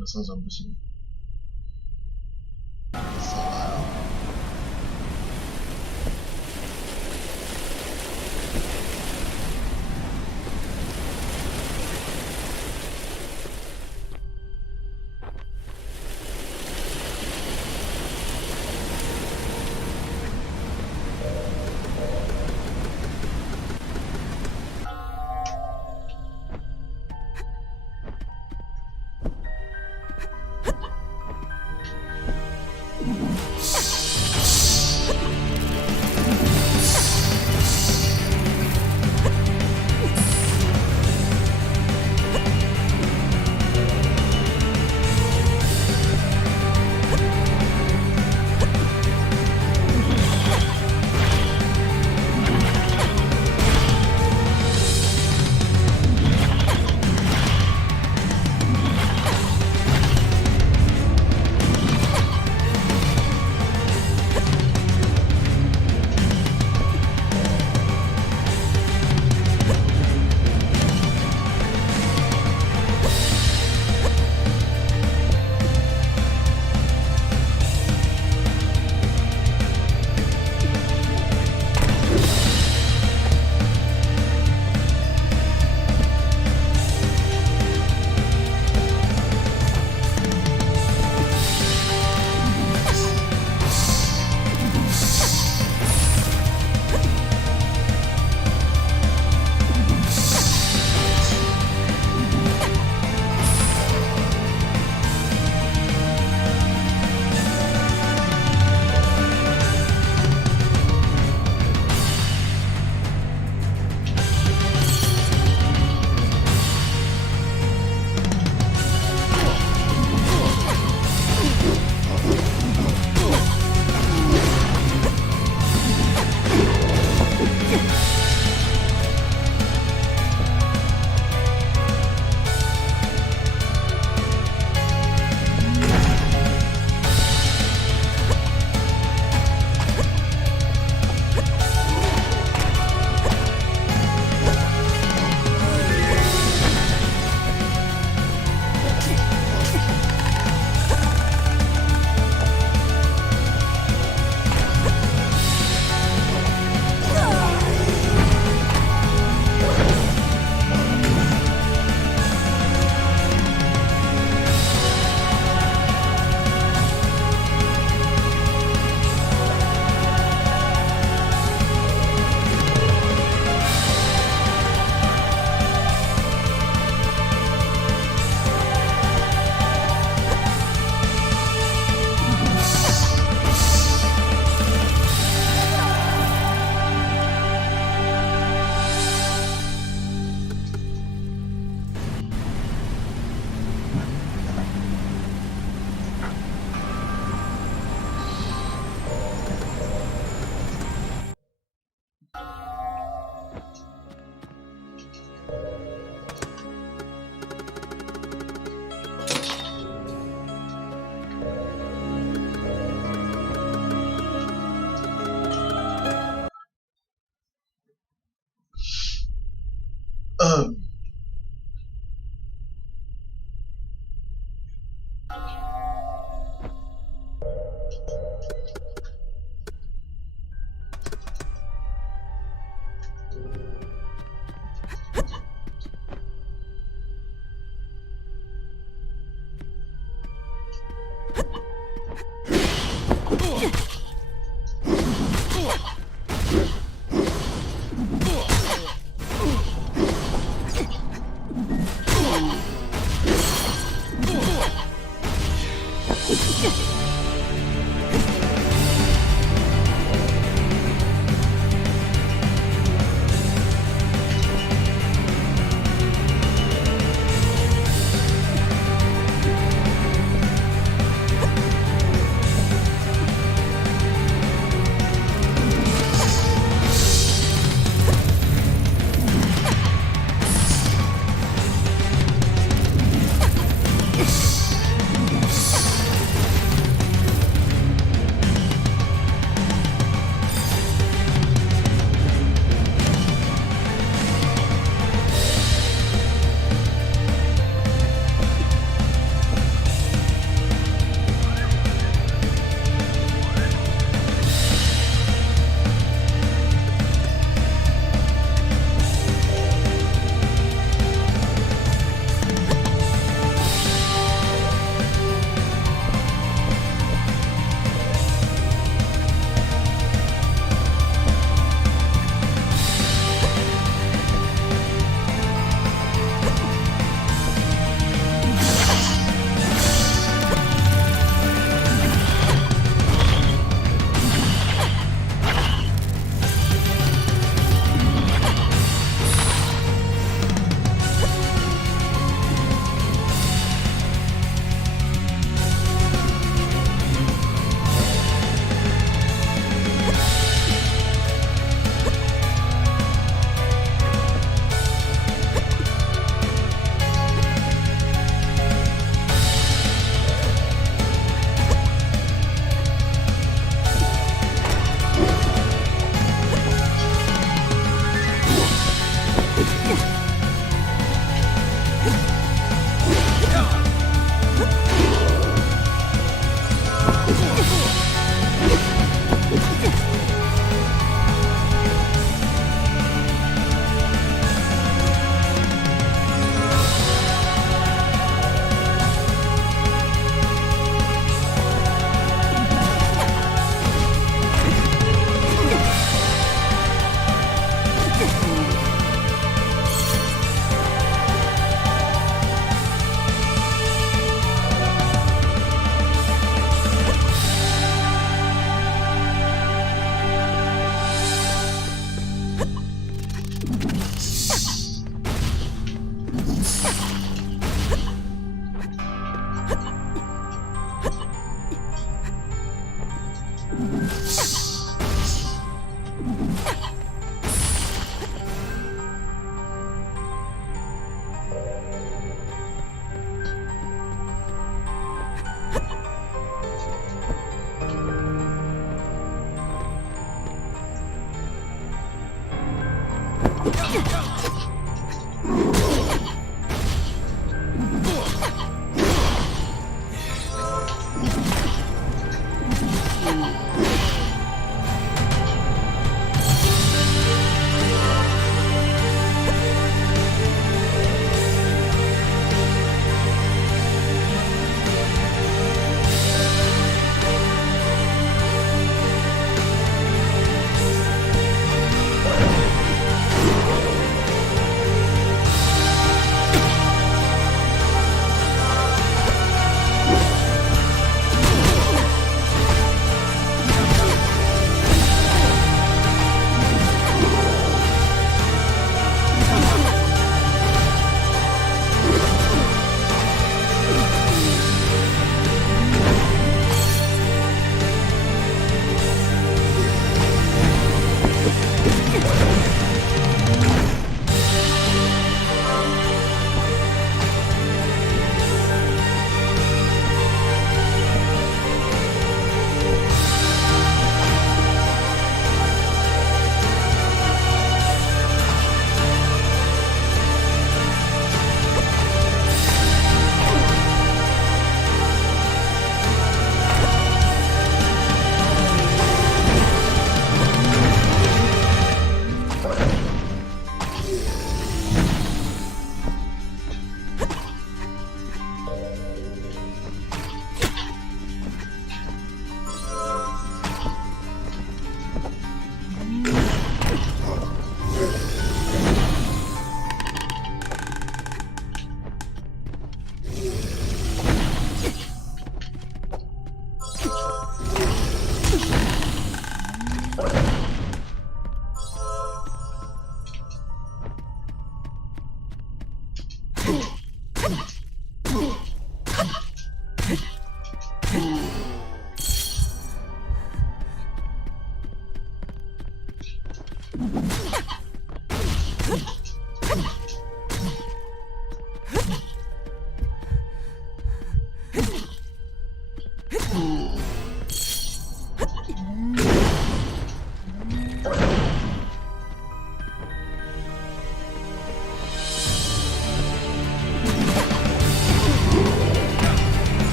这上升不行，少来了。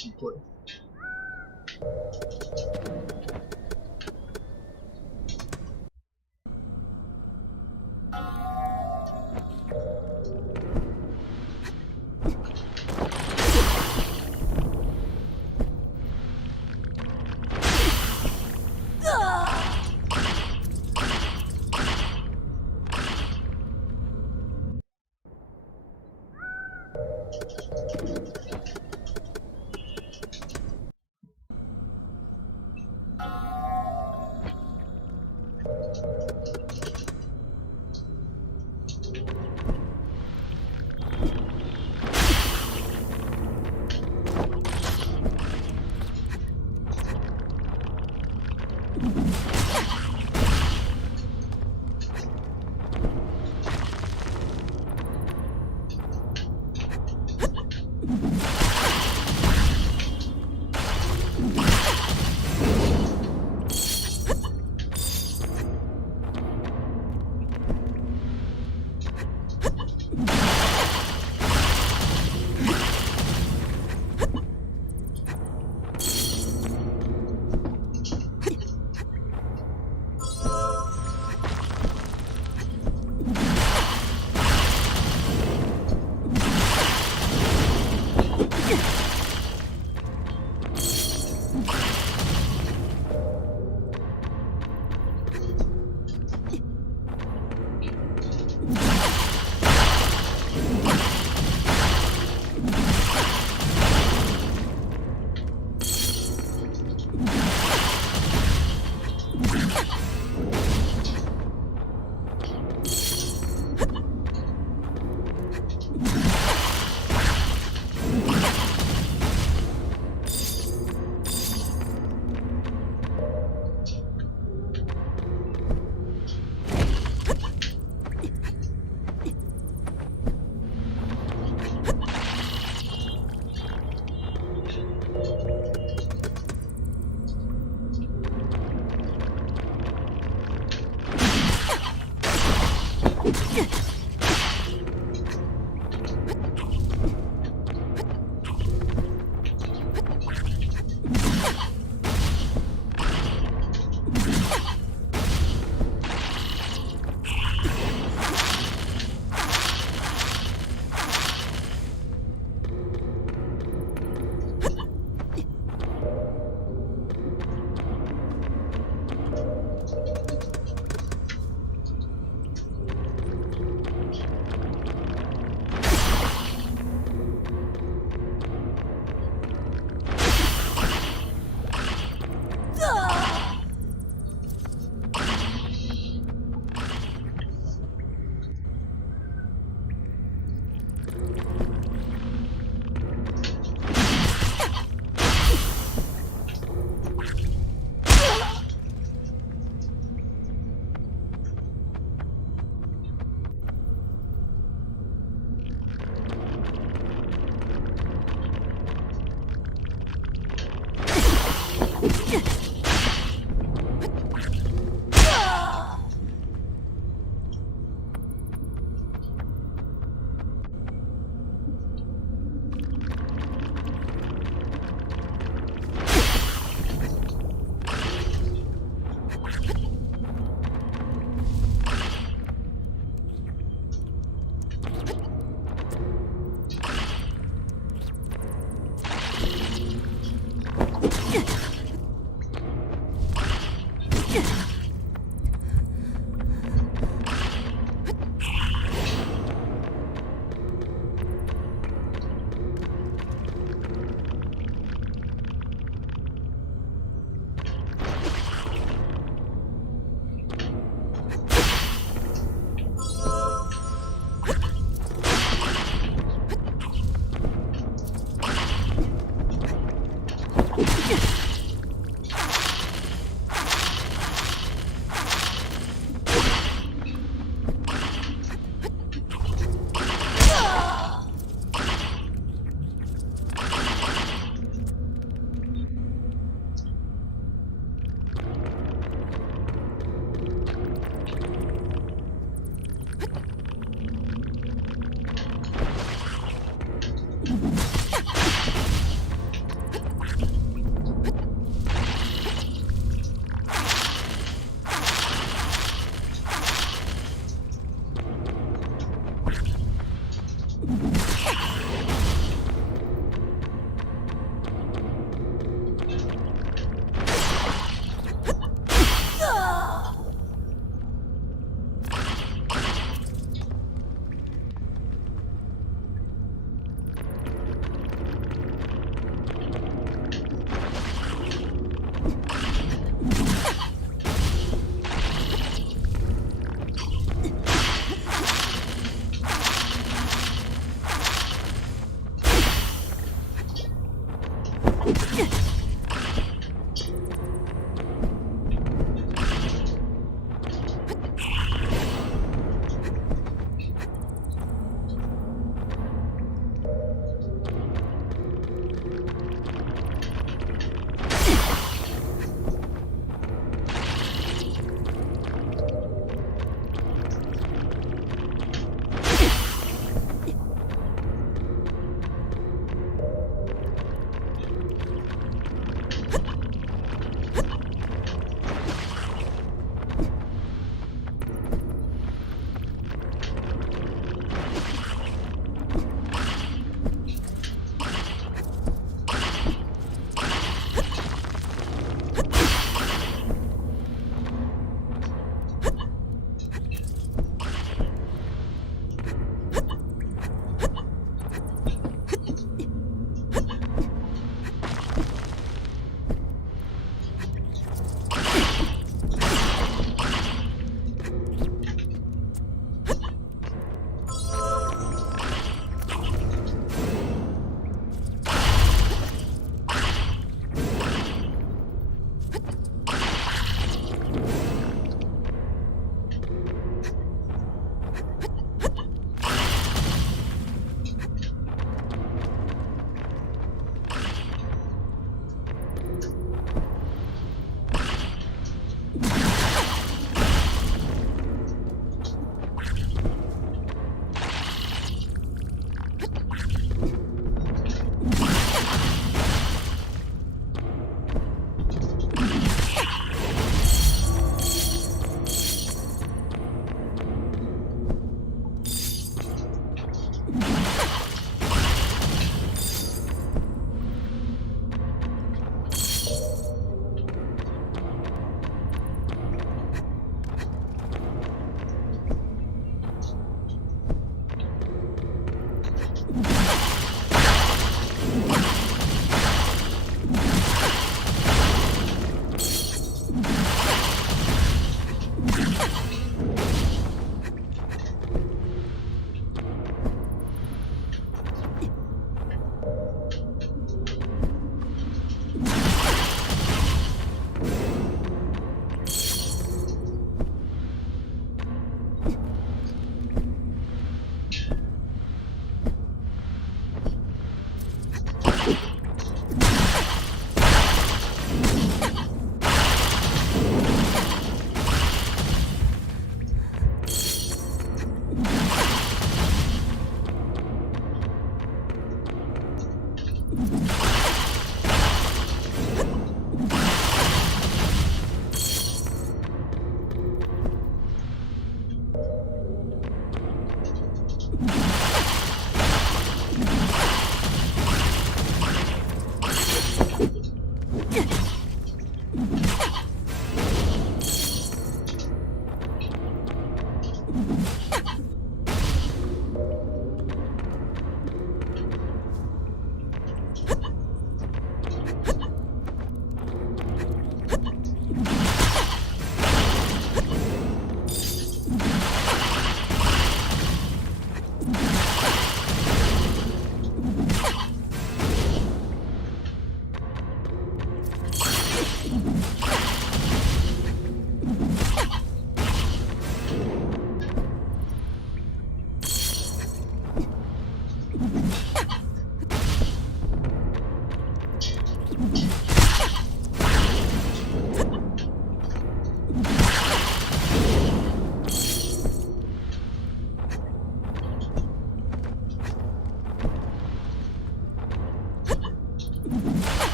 奇怪。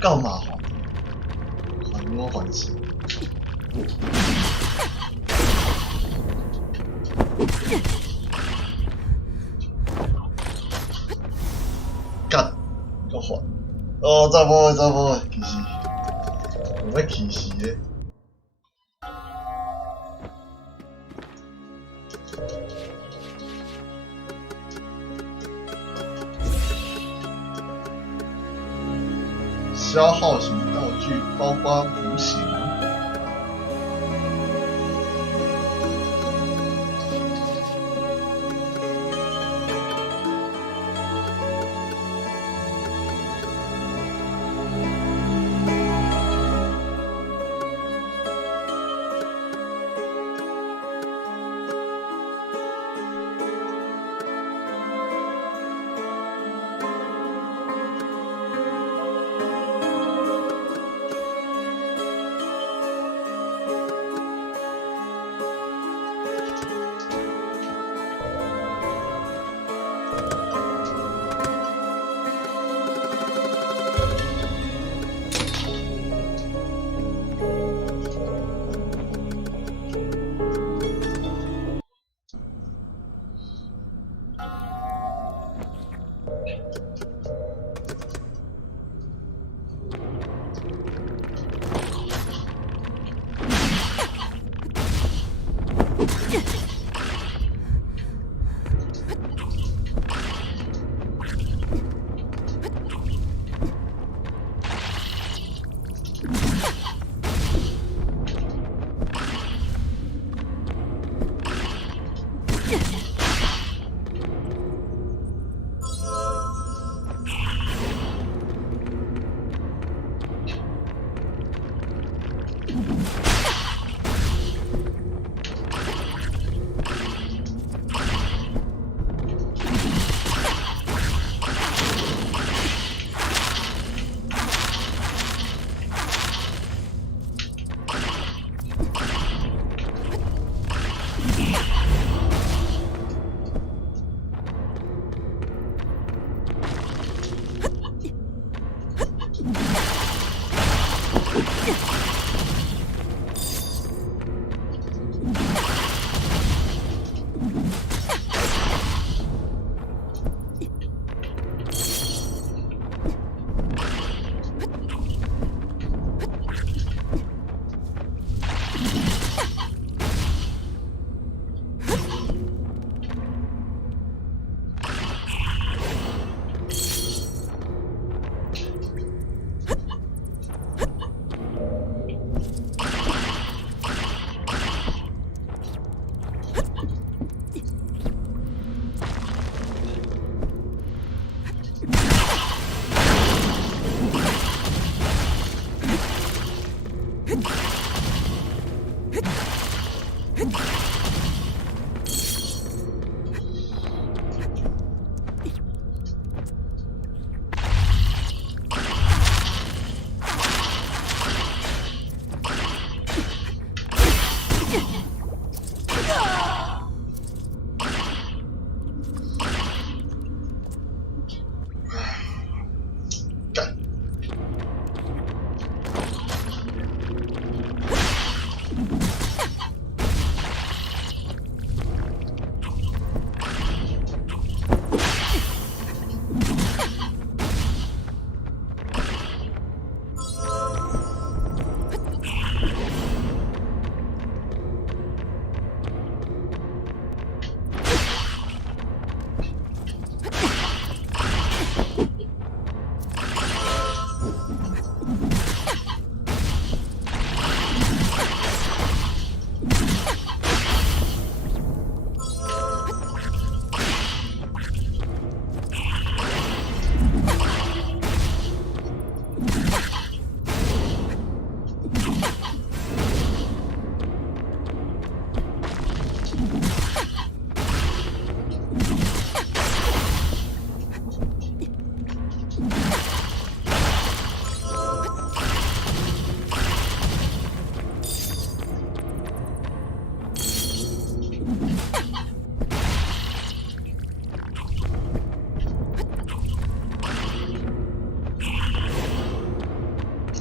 干嘛还摸还吃？干，够还！哦，再摸再摸，其实有要气死的。消耗型道具包括弧形、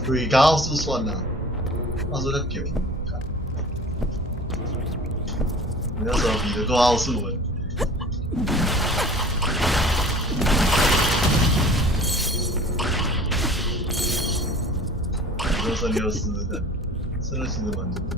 最高是算了，奥数在给我看，你那时候比得过奥数了。就剩60的，剩的其实蛮多的。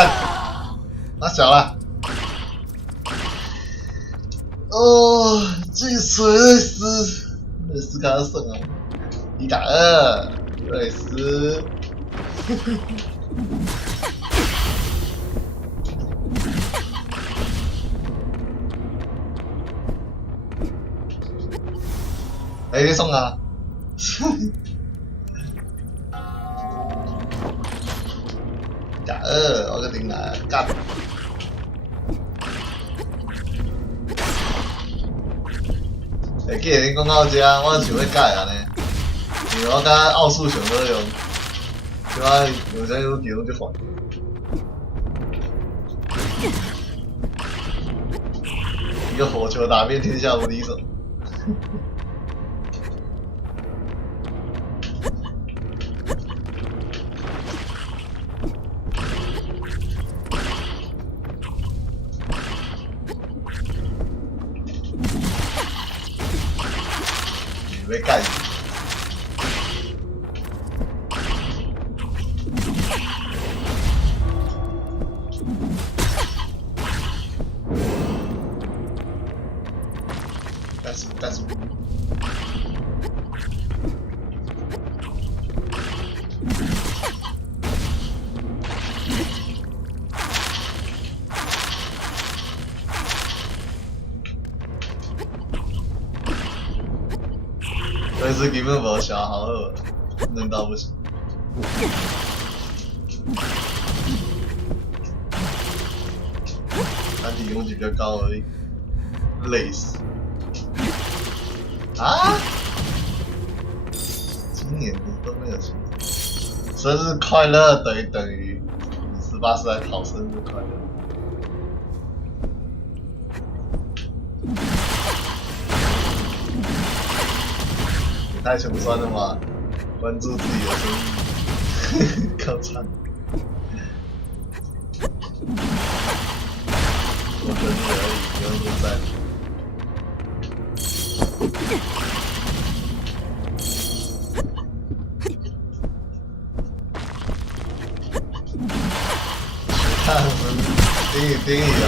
干，拿小了。哦，这锤瑞斯卡胜啊！1打2，瑞斯。哎，你送啊！1打2，我个顶来干！哎，既然恁讲到这，我想要改啊呢，因为我感觉奥数上好用，即摆用啥武器拢就烦。一个火球打遍天下无敌手。被盖死。但是。但是根本无消耗好，嫩到不行。但体攻击比较高而已，累死。啊！今年都没有情人，生日快乐等于18岁来讨生日快乐。太穷酸了嘛！关注自己的生日，靠惨！我生日而已，不用多在乎。看我们丁义哦。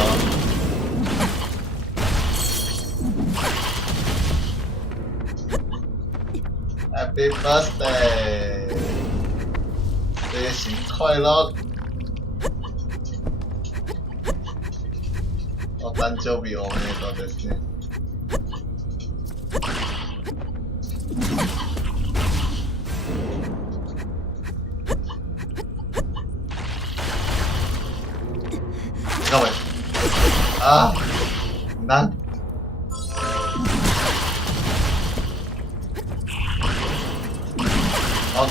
Happy birthday！ 飞行快乐！お誕生日おめでとうですね。干嘛？啊！难。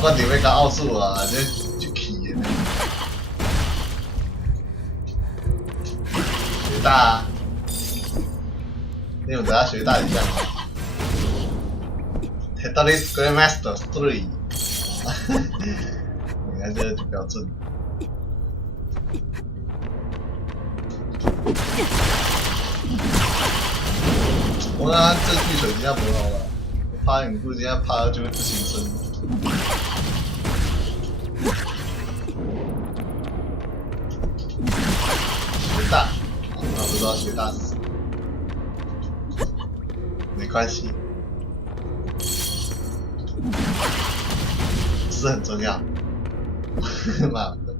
我顶要甲奥数啊，这就气的呢。学大啊！你有知影学大是啥吗 ？Tetris Grandmaster 3， 你看这就标准。我看这巨水真正不好了，拍影部真正拍了就会不行身。学大，我不知道学大是什么，没关系，不是很重要。妈的！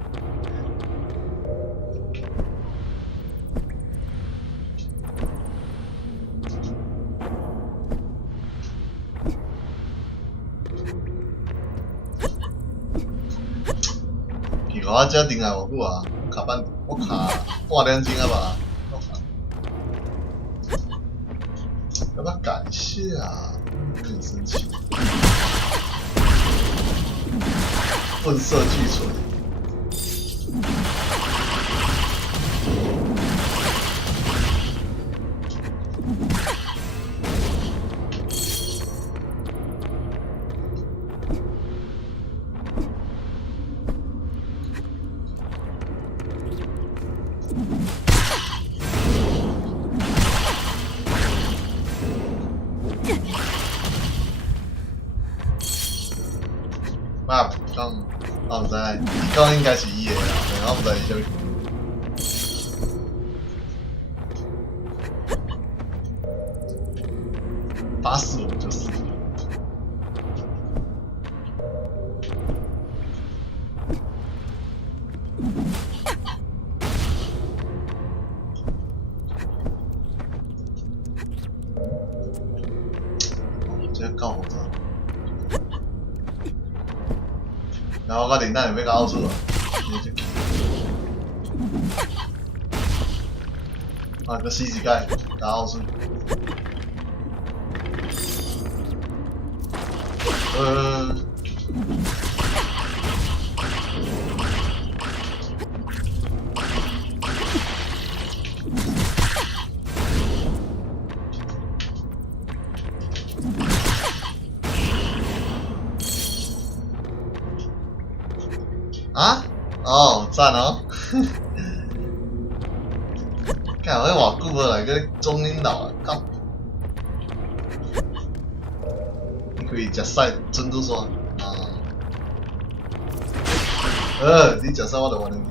我这顶来偌久啊？卡半2钟啊吧？要不要改一下啊？很生气。混色巨锤。我唔知，我应该是伊的啦，但我唔知伊啥物。我操！然后我林丹也被搞住了，啊，个死一盖搞住。啊？哦，赞哦！看我偌久无来个中领导啊，靠！你可以食屎珍珠刷啊！你食屎我就玩你。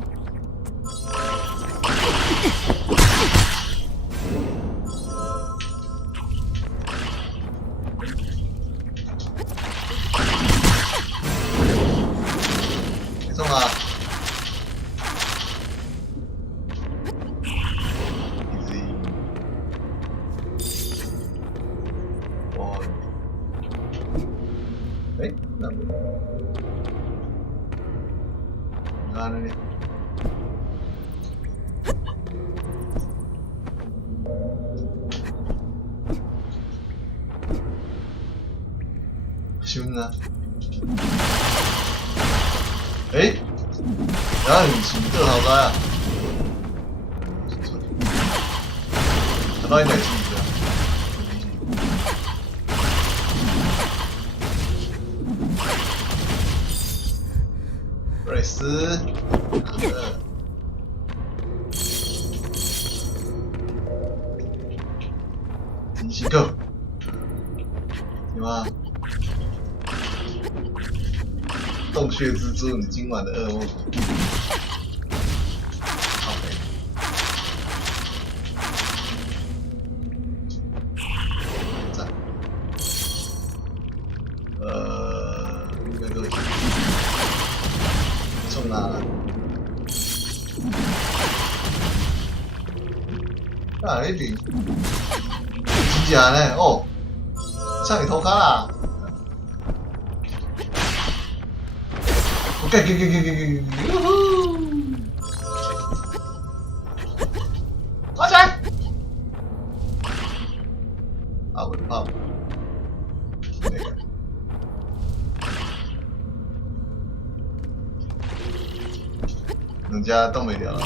你冲啊！Easy。那不？哪里？凶啊！然后你是这头灾啊？他到底哪去的？瑞斯，继续 go， 有吗？洞穴蜘蛛，你今晚的噩梦。好嘞。赞。应该都行。冲哪？啊，一顶。真假呢？哦，上你头卡啦！给！抓起来！啊，我的怕！那个，人家都没掉了，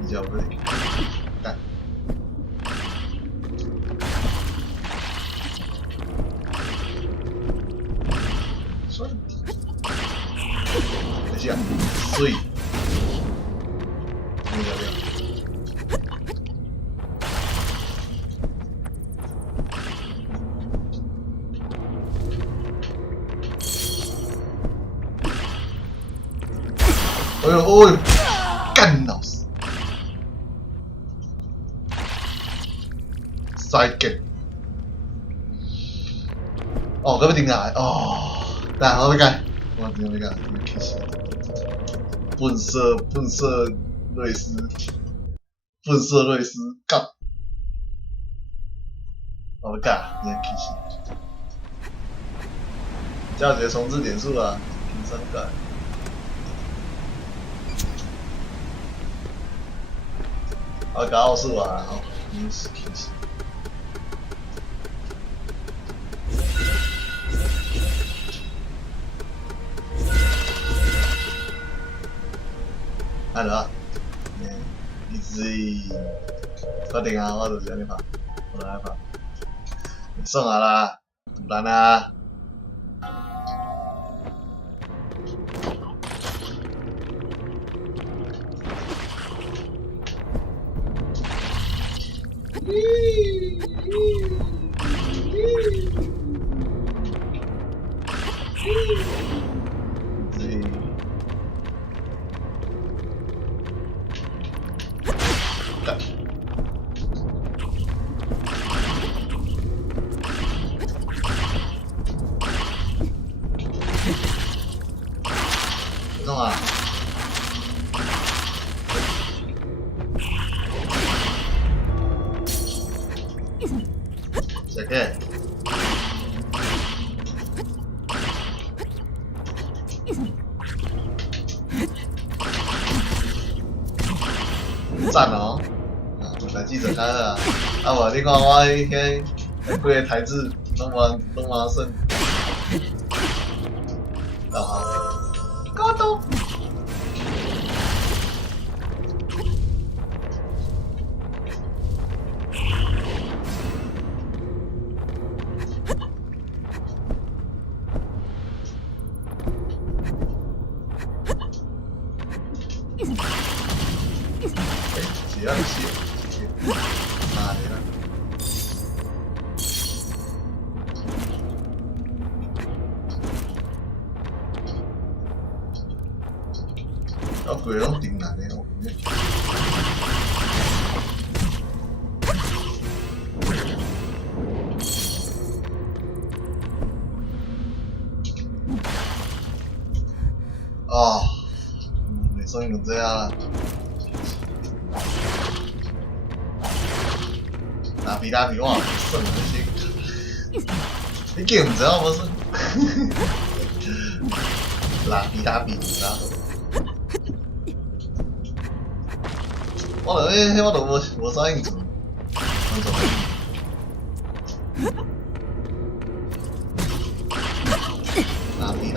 你叫不对，干！算了。等下，所以，没聊聊。哎呦，干老师，psychic。哦，嗰邊點解？哦，但我要改，我點要改？其實。笨色瑞斯，干！我的干，你很开心。加直接重置点数啊，平3改。我改奥数啊，好，你是开心。係啦，easy， 確定啊，我就是安尼拍，我來拍，算下啦，唔難啊。弄啊！小 K，赞哦！啊，台记者开了啊！无你看我迄个几个台字拢无算。啊好，高度。只要是哪里了？我鬼拢顶难的哦。哦，没所以就这样啦。打比我算了那些，你记唔知道我算？打比，然后我都无啥印象，打比。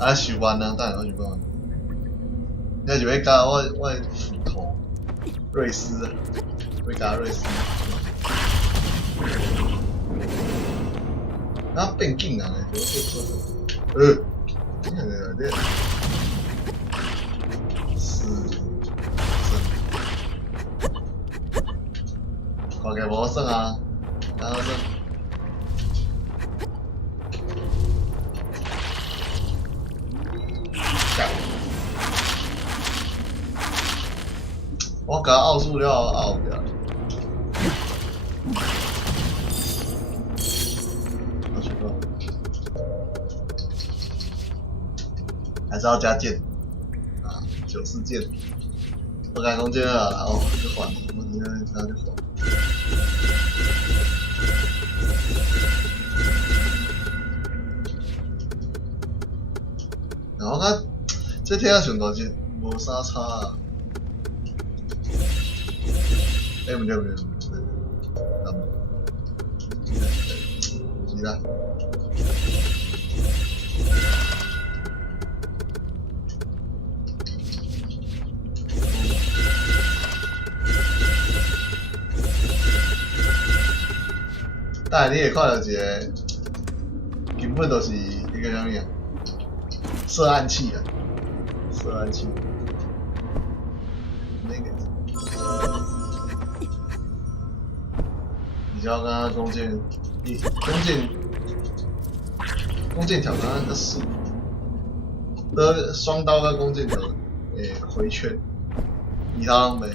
啊，想完啊，当然我想讲，那就要加我斧头，瑞斯啊，会加瑞斯。啊，变劲啊！这看起来无算啊，然后算。我甲奥数了后边，还是要加剑啊，94剑。我改攻击了，哦，就缓，我今天他就缓。然后他这天下上大就无啥差啊。不对，是啦。但你会看到一个，根本就是一个啥物啊？射暗器啊，射暗器。那个。比较跟他弓箭条跟他是的双刀跟弓箭条回圈，其他拢没。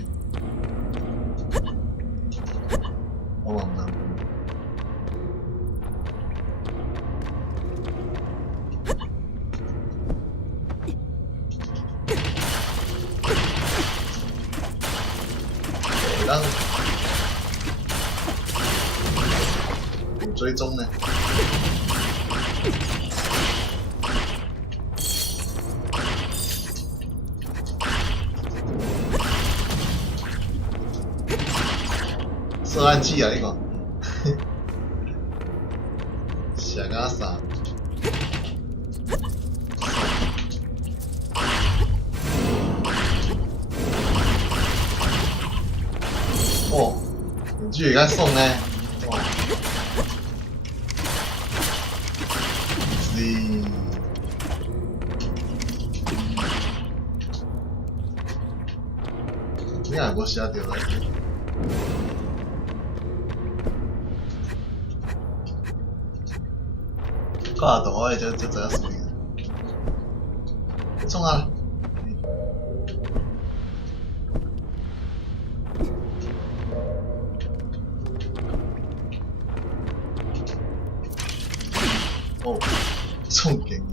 我忘了。但追踪呢？射暗器啊！你讲，想干啥？哦，你居然送呢？哇！你若我写着来。挂大诶，就知影输赢。冲啊！哦，送给你。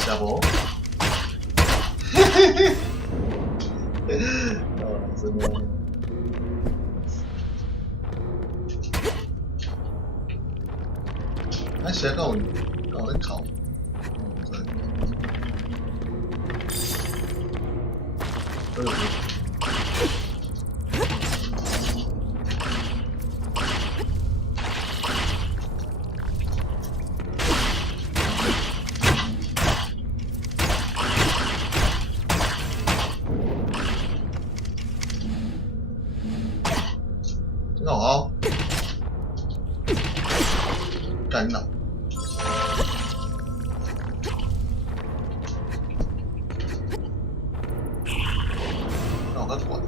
下播。嘿嘿嘿。真的。那谁搞你？搞在考？真好啊！干了！让我管。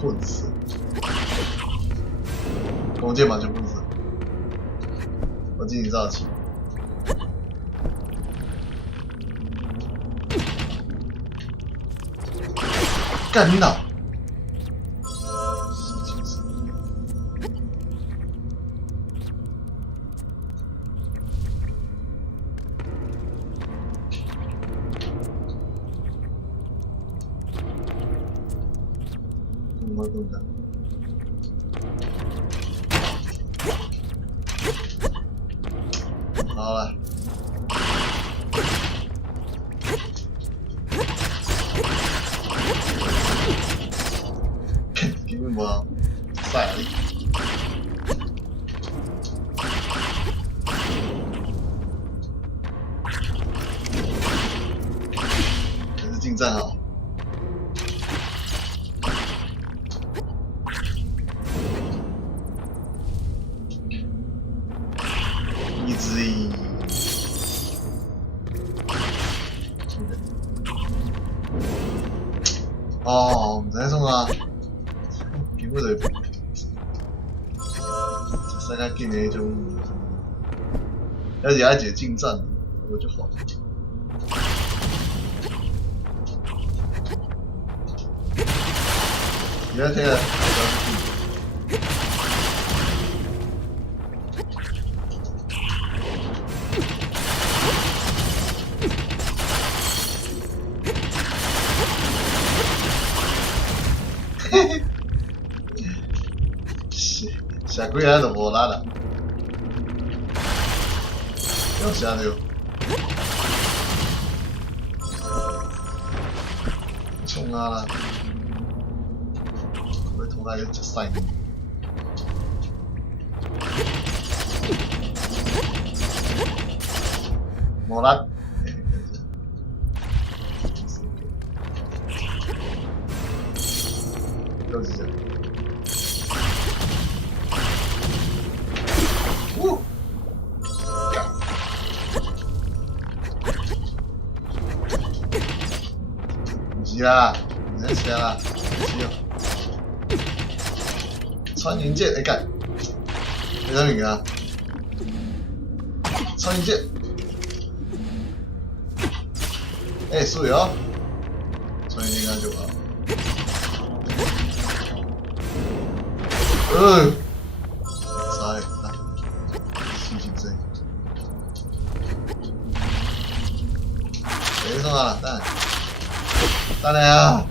棍子，弓箭嘛就棍子，我进行造起。干你脑！怎么动的？好了。根本无赛而已。还是近战好。一之一。哦，唔使送啊！基本就世界见的那种，而且还一个近战，我就好。而家睇下。下几下就无力啦，要下着，冲啊啦！佢同佢一齊無力。就是这样。不是啦，你在瞎啦，是哦。穿云箭，干，没啥名啊。穿云箭，水哦，穿云箭干就好。sai，事情真。别送啊，蛋来啊！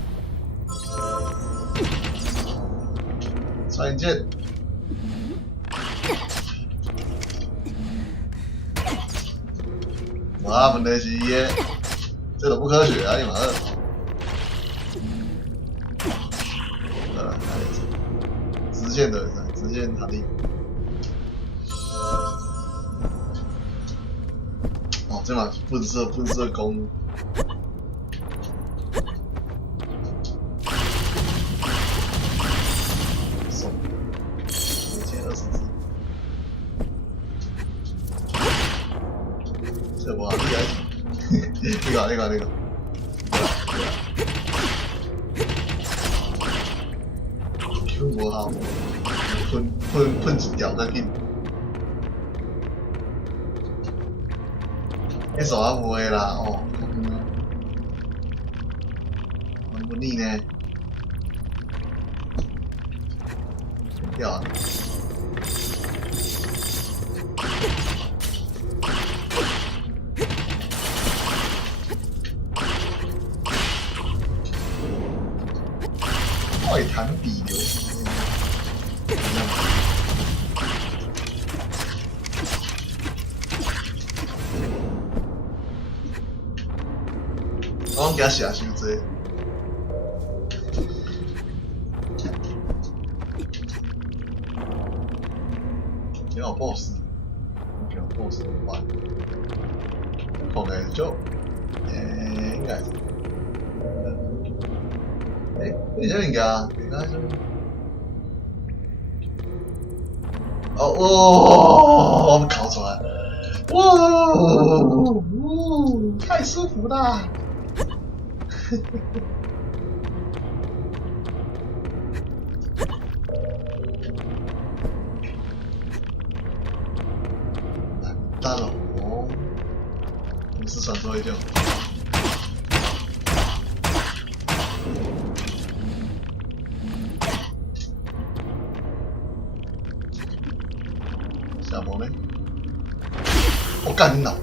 穿云箭。哇，问题是伊个，这都不科学啊！你妈的。直线的，直线塔利。哦，这嘛喷射弓。送，5020只。这不好，厉害！那个。Q 无效，喷一条再紧。手啊无的啦，哦，不腻呢？掉啊！快弹笔流。我给他写伤济。挺好 boss， 挺好 boss 怎么办？后面就，应该是，你这应该，应该是，我们考出来，太舒服了。大龙，不是传说一点。下波呢？我干你脑！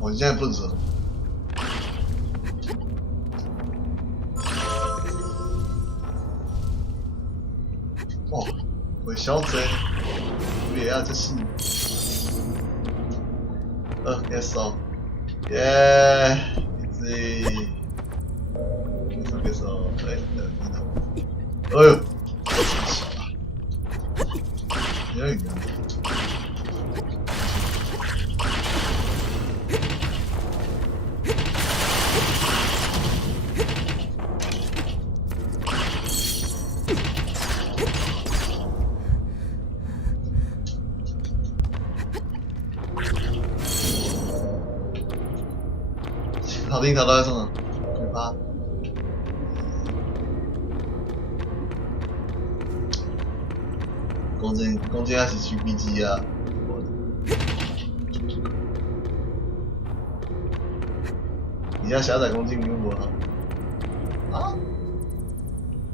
我现在不惹。哇，会小贼，别啊，这是。Yes, so. Yeah, easy. Get so. 哎呦，太小了。有一个。好的，一条都在上了，可怕。攻击还是 GPG 啊？你要下载攻击用无啊？啊？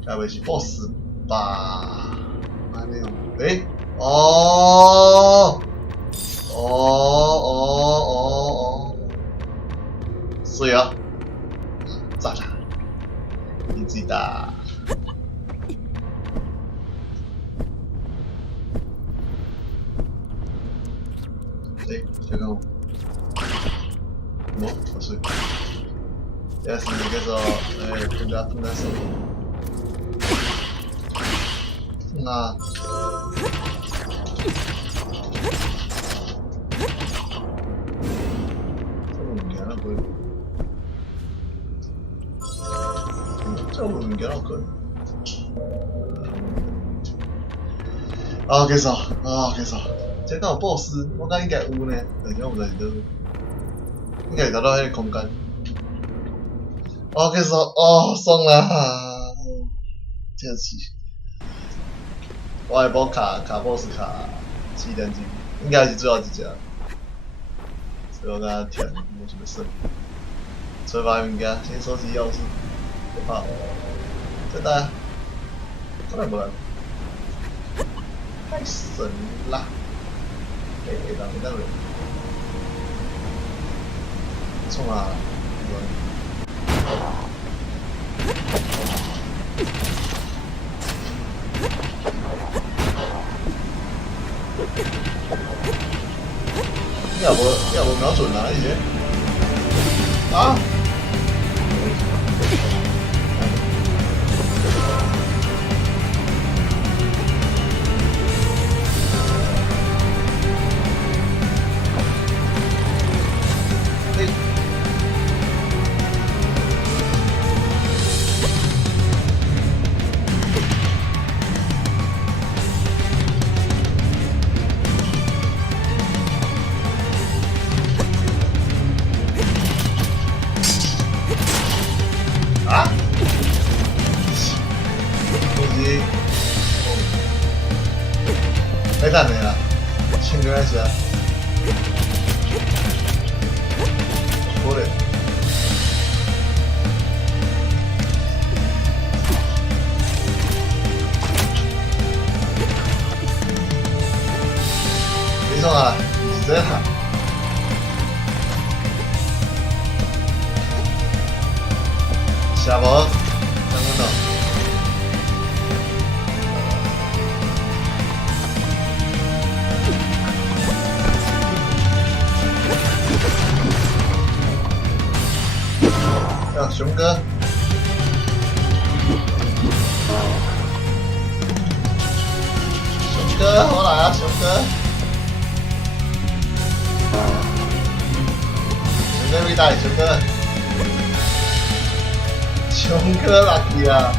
该不会是 BOSS 吧？那那种，所以啊，炸啦，你自己打。这个，不是，也是那个更加手。那。这我物件好可能。结束，结束。这敢有 BOSS， 我感觉应该有呢，但是我唔知是倒，应该是找到迄个空间。结束，爽啦！真是，我下晡卡 BOSS 卡7点钟，应该是最后一只，所以我甲填无什么算。吹发物件，先收集钥匙，别怕，再打，可能无人，太神啦！会当人，冲啊！你也无瞄准啊，那些啊！没干没了，请个人先。过来。种啊，是这样。下无，等我等。啊，熊哥。熊哥，我来啊，熊哥。熊哥未带，熊哥。熊哥 lucky 啊！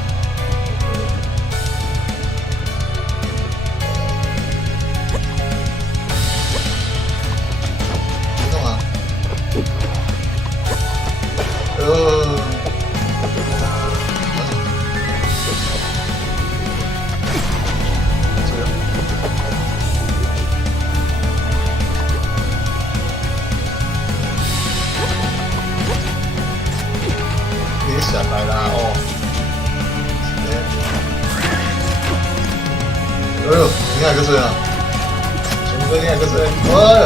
别动啊！别下来啦哦！哎呦，你看个谁啊？熊哥，你看个谁？哎呦！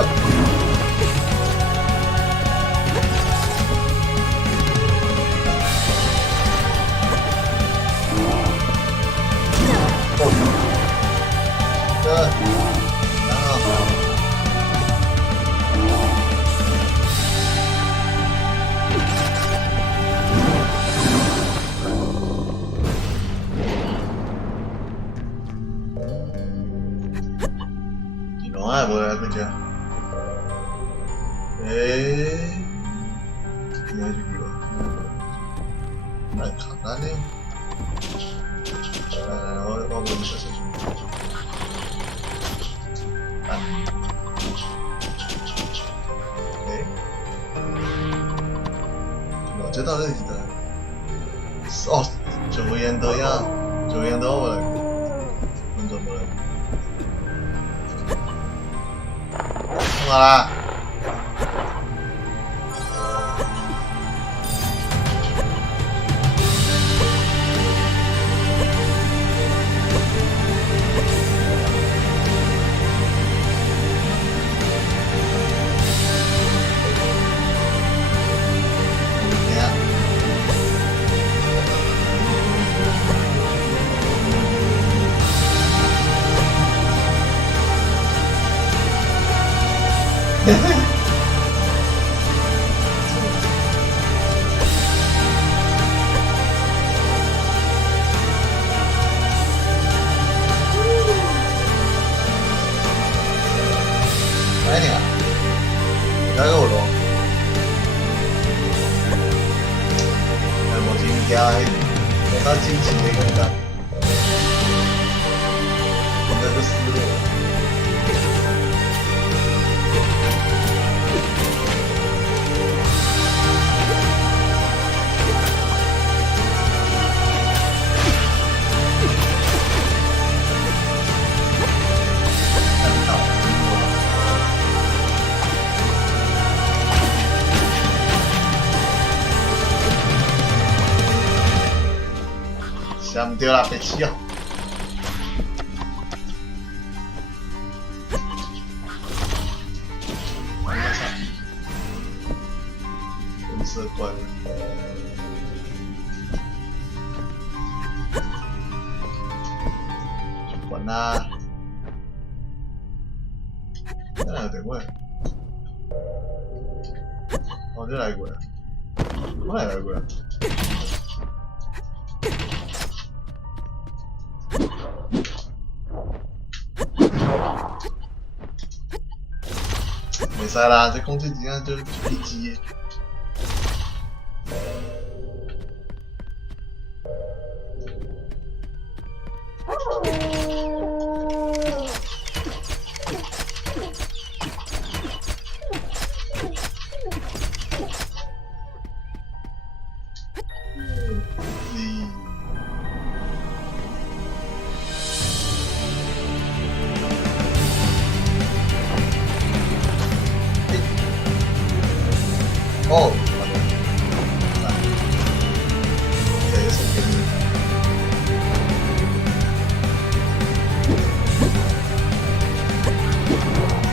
哎，无来跟着。应该是有。来看看呢。来，我问一下谁。我知道这是的。哦，九元多呀，9元多我来。你怎么了？干嘛啦？哎呀，哪个咯？无真惊，我到惊奇的感觉，真的死了。想唔对啦，别气哦。粉色怪物。管啦。哪有电话？哦，你来过啊？我来过啊。没使啦，这控制机啊就飞机。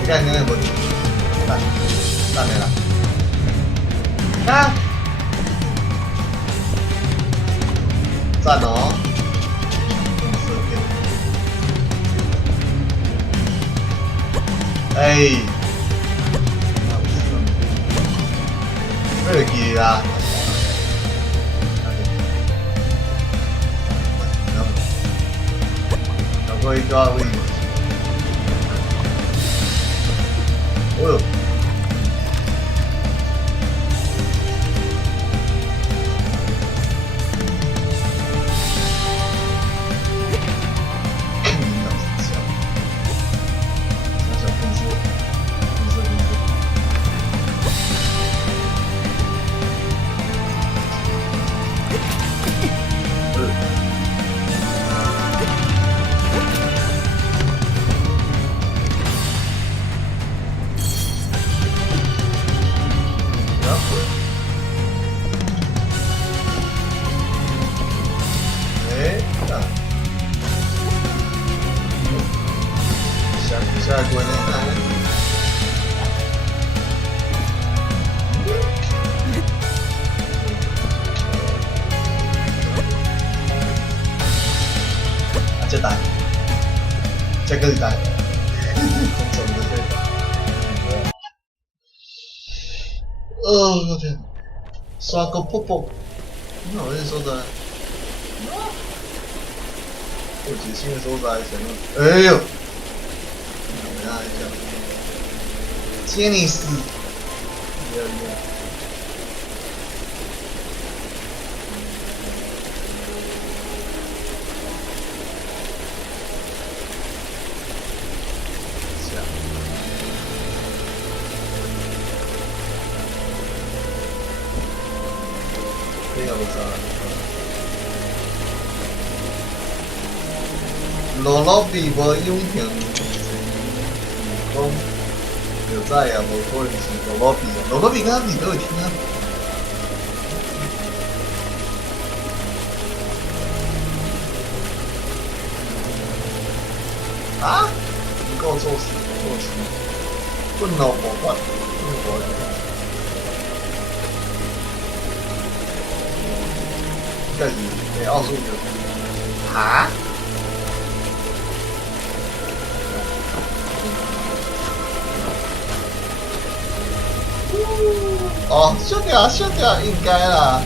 该应该无钱，等下啦，啊，赞哦，哎，这个啊。可以抓位。哦哟！看你脑子笑，小粉丝，下一关呢？这打，这个是打，空手的对打。我天，刷个泡泡，那我是说的，我解新的所在什么？哎呦！看一下，杰尼斯，这个不错。罗比无永恒。讲就知啊，无可能是罗比啊，罗比敢你都会听啊。啊？唔够做事，笨老婆管，应该是给奥数的。啊？哦，兄弟啊，应该啦。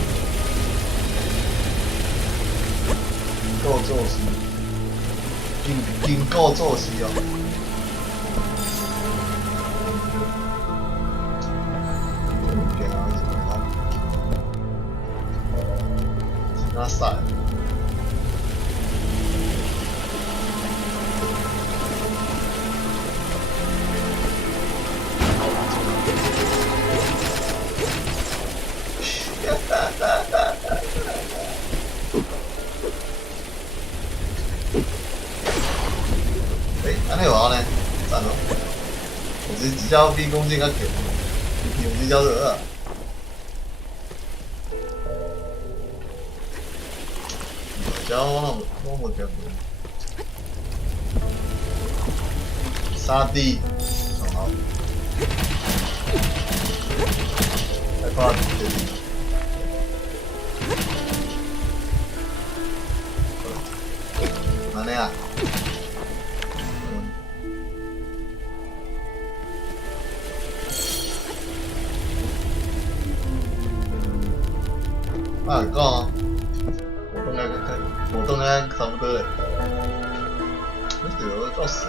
够做事，真够做事哦。那晒。安尼话呢？赞哦！这只比攻击较强，用这招就好啊。这我无听过。3D， 好。来看安尼啊？啊，讲啊，我动来差不多嘞。那对哦，搞死。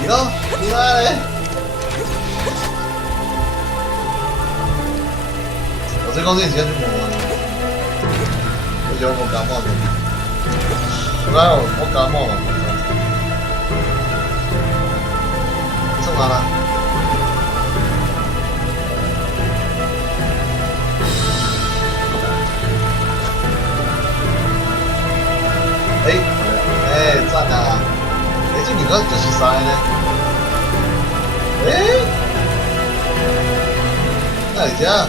你呢？你哪嘞？我这工资直接就没了，我觉得我感冒的。我感冒了，送哪了？赞啊！这你个就是啥呢？哪里家？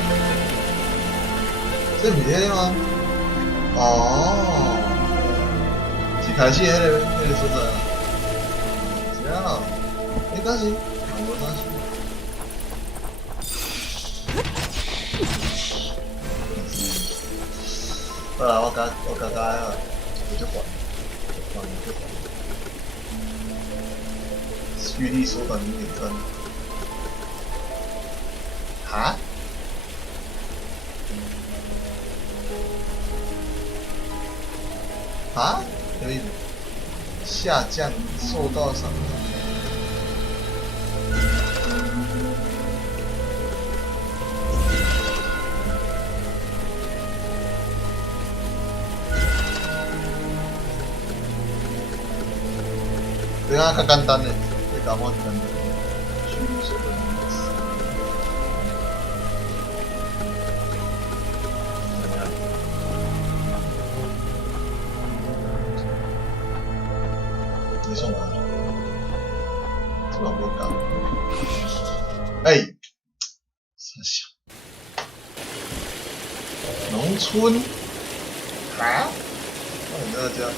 这不是吗？哦，一开始那个所在。这样，没关系，没关系。好啦，我加啊，我就换，蓄力缩短0.3。哈？啊？什么意思？下降受到伤害。对啊，较简单的，这感觉简单。蓄力缩短0.4。你送完了，这么多干？哎，傻笑。农村？啊？那我们要这样。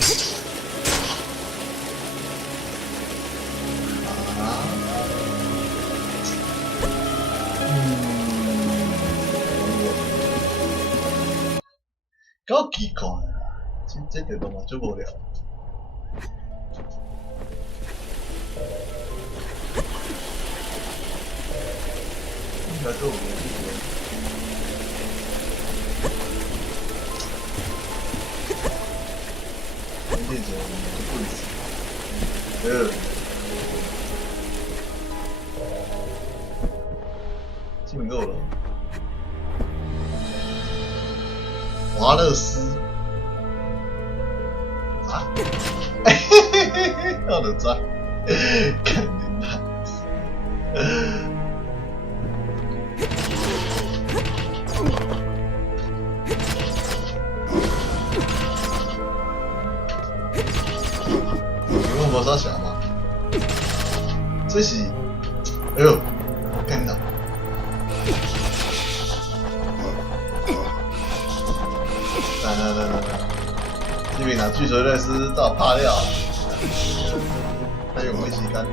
够奇怪啊！这条路嘛最无聊。应该都有变成棍子。基本够了。华勒斯啊，嘿嘿嘿嘿，我就知，肯定的。你问我啥想吗？这是，哎呦，看到。来，这边拿巨锤瑞斯照怕料，还有危机感。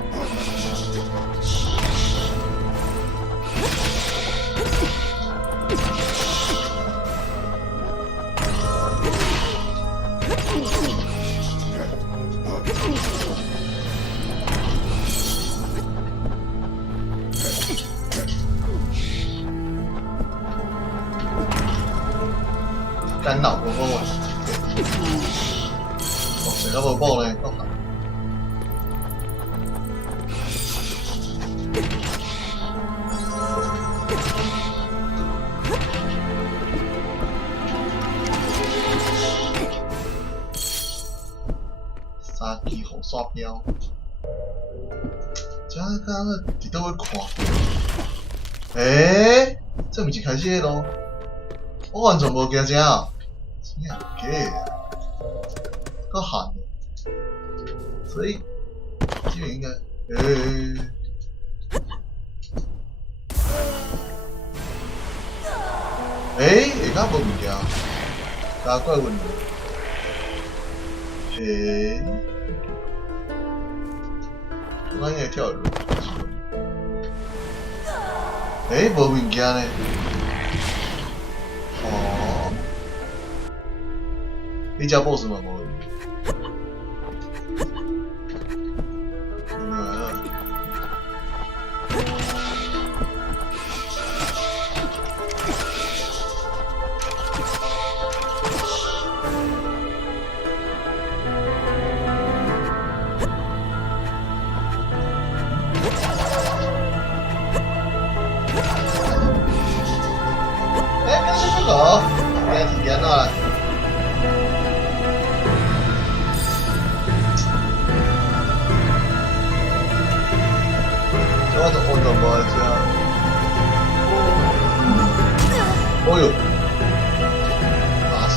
干扰不够啊！哦，谁那么爆呢？够好。杀鸡红刷标，这刚刚伫倒位看？这不是开始咯？我完全无惊这啊！真假啊？够寒的，所以基本应该，下骹无物件，加怪物。我应该跳入。无物件呢？哦，你只 boss 嘛无？哦呦，打死！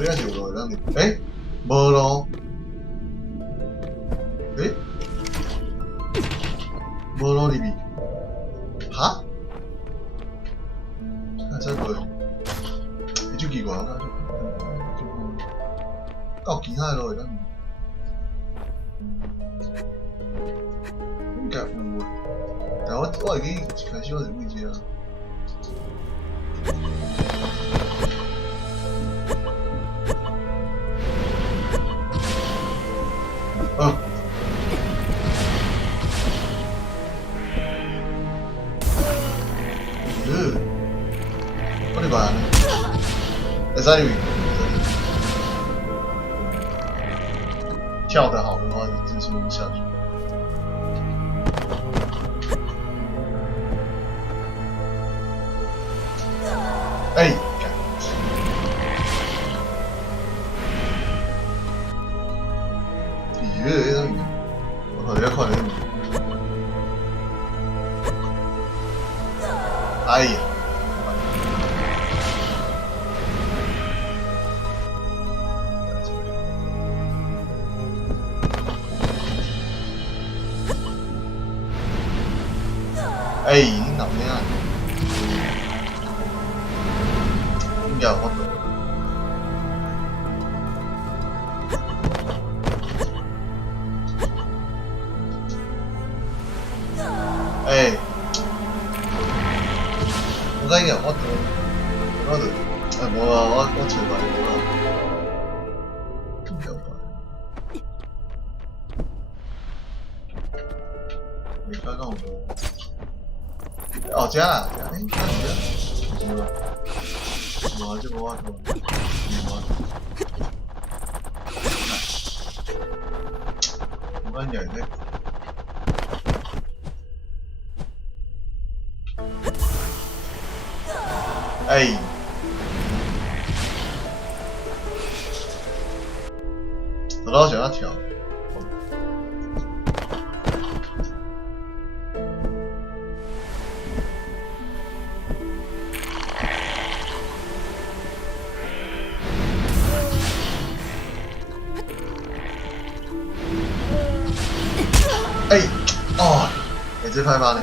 应该是有路当哩。无咯。无路入去。哈？啊，真无。你就奇怪啊！到其他路会当。应该有啊。但我会记一开始我是位置啊。我哩办呢？会使入去。跳得好的话，就直接下去。干！我靠，你要看你。哎呀！你闹咩啊？应该有法度。我应该有法度。无啊，我找到无啊。有吧？你刚刚无？哦，这啦，这是吧？无这无法度，无啊。我讲的。我老想要跳。这拍法呢？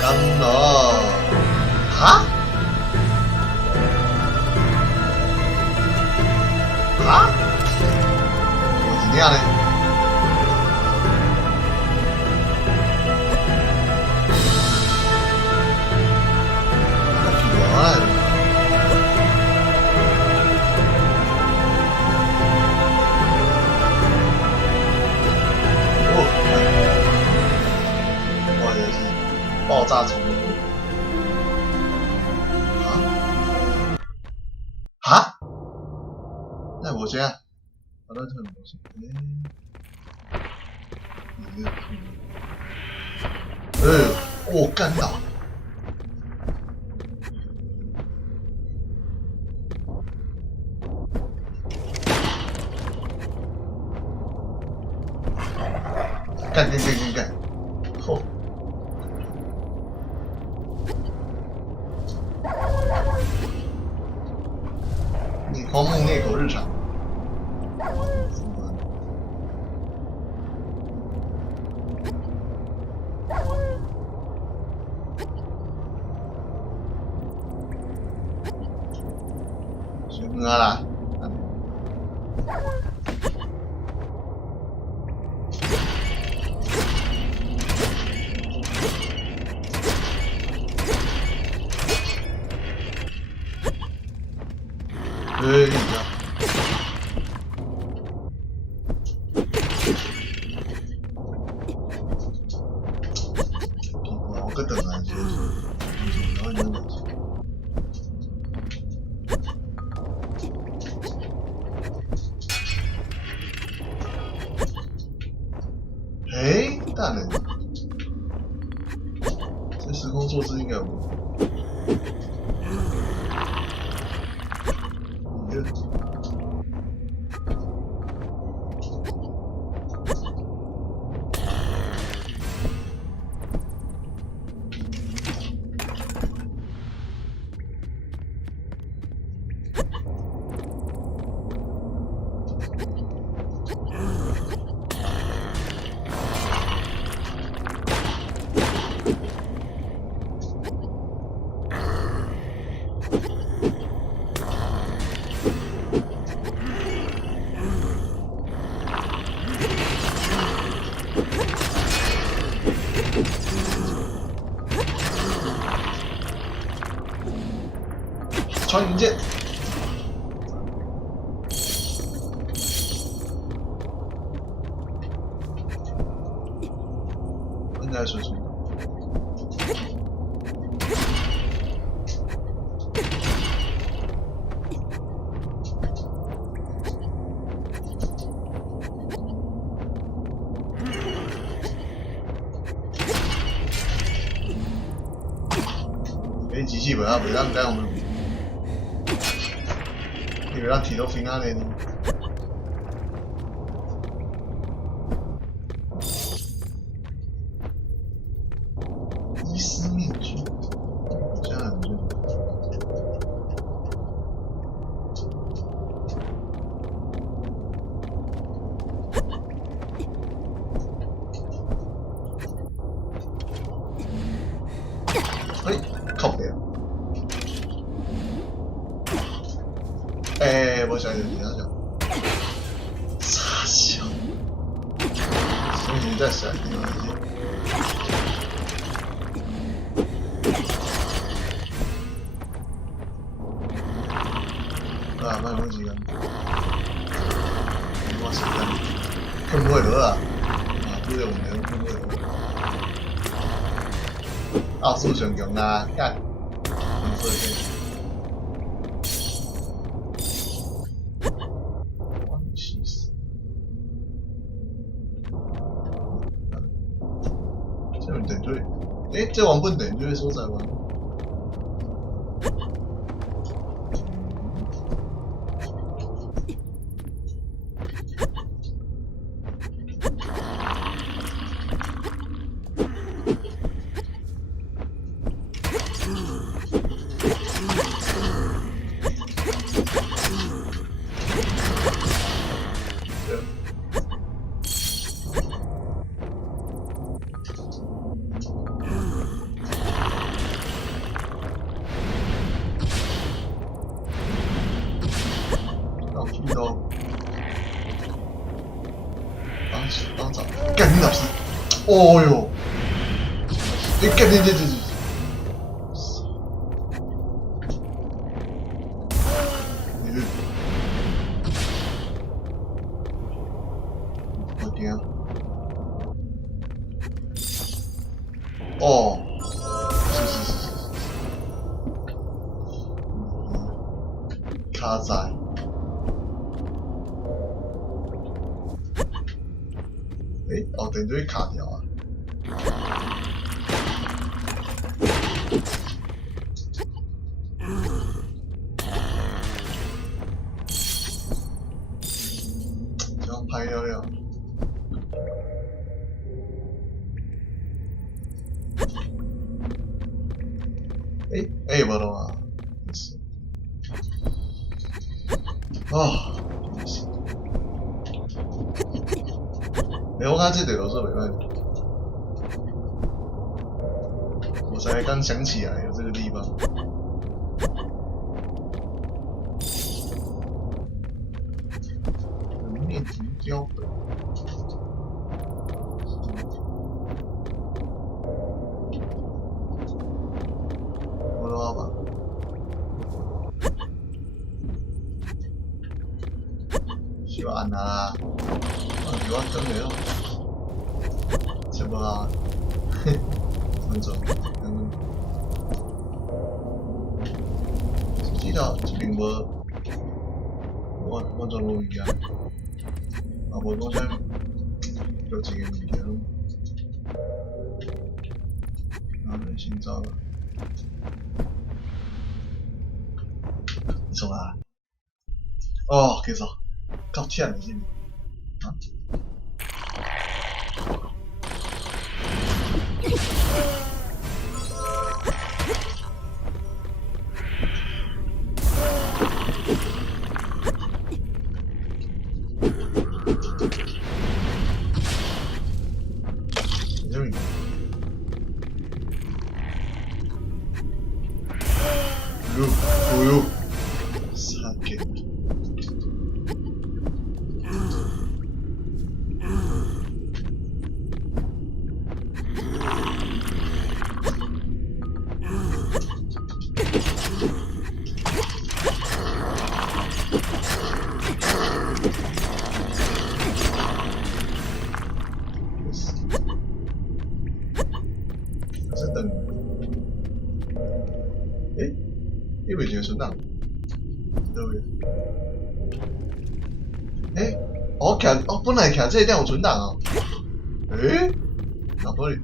干了！哈？啊？我怎么样呢？奇怪。哇，这是爆炸虫。哈？那我先。好像很模式，我干到，干，吼！你荒木猎狗日常。行啦。你看。我个等啊，然后你大人，这时空坐姿应该有。传引剑，应该是什么？机器本来袂当讲，伊袂当提到fin安尼。伊斯面具，这样很重要。嘿，靠北啊！我想有其他讲，傻笑，所以你在闪电而已。啊，蛮有时间。我时间，困不会落啊！啊，对着我们困不会落。奥数上强啦，干！你说对。这玩笨点就会说在玩。当场干你老师！哦哟！你干这！我天！哦，是，卡仔。哦，等于卡掉啊！这样拍了了。无了啊！是。啊！我看这队有时候袂歹，我才刚想起来有这个地方。人面涂胶本，我的话吧，喜欢啊，喜欢真没有。是吧？分钟，记得这边我做物件，啊，无讲啥，就一个物件，啊，人心糟了。你从哪？哦，其實夠忝嘅先。啊？因為條存檔，對唔對？我本來徛這一點有存檔啊。哪裡？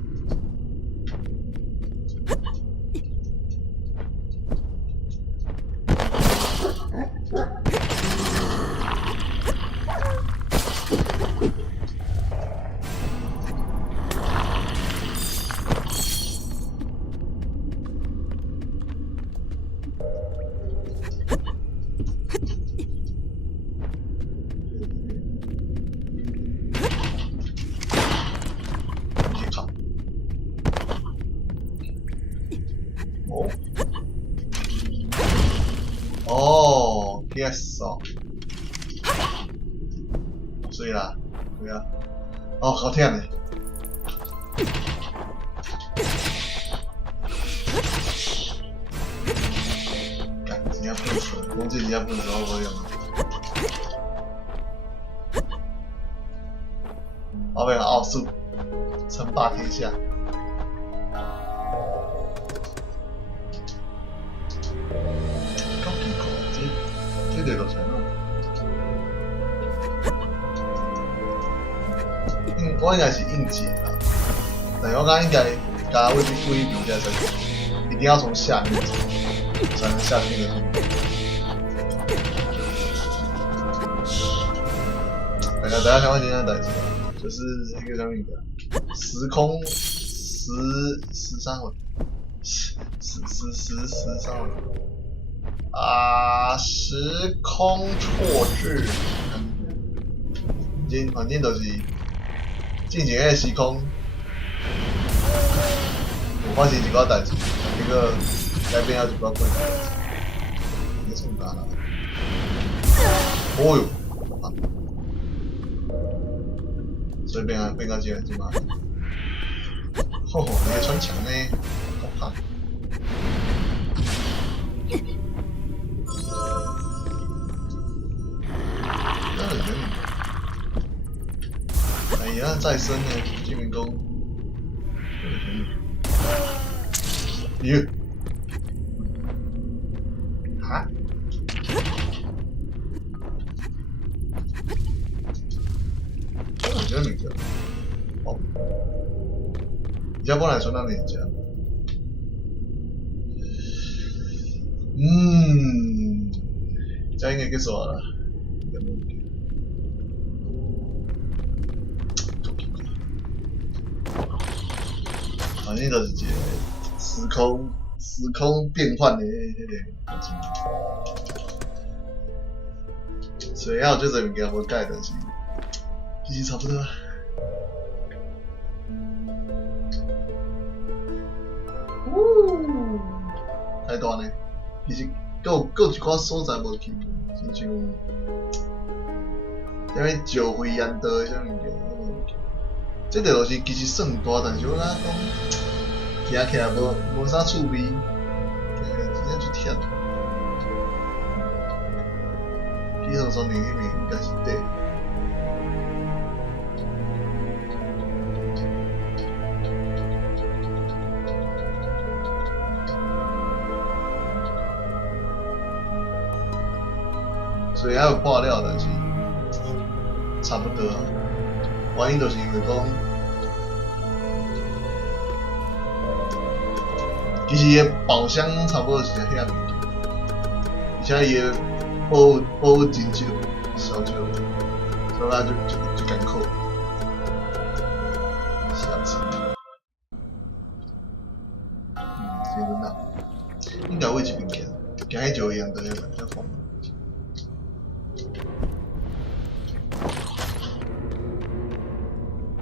哦 ，yes 哦，所以啦，對啊，哦，好忝嘞，幹，人家笨死，攻擊人家笨死，我用。後面奧數，稱霸天下。這個就係咯，我應該是應節啦，但係我講應該加位置故意比較深，一定要從下面走，才能下去那種。大家想問今天的代誌啊，就是一個什麼的，時空十三回，十三回。時空錯置，反正就是進前個時空，有發生一個代誌，這個改變了一個困難，你從哪來？哦喲，啊，所以變到這樣子嘛，吼吼，那個穿牆呢，好怕。哎呀，再生呢，居民工。咦？啊？我覺得名字。哦。你家本來說那名字。這應該結束了。反正就是一個時空變換的迄個東西，所以還有這個物件無改，但是其實差不多。太大呢，其實還有一寡所在無去，親像啥物石灰岩道的啥物件。這個就是其實算大，但是我講行起來無啥趣味，真正就忝。基隆山林迄邊應該是對。所以還有破了，但是差不多啊。原因就是因為講，其实伊个宝箱差不多是遐物件，而且伊个宝物真少，小少，所以就艰苦。下次，天哪，应该会一边行，行去就一样的那个叫风。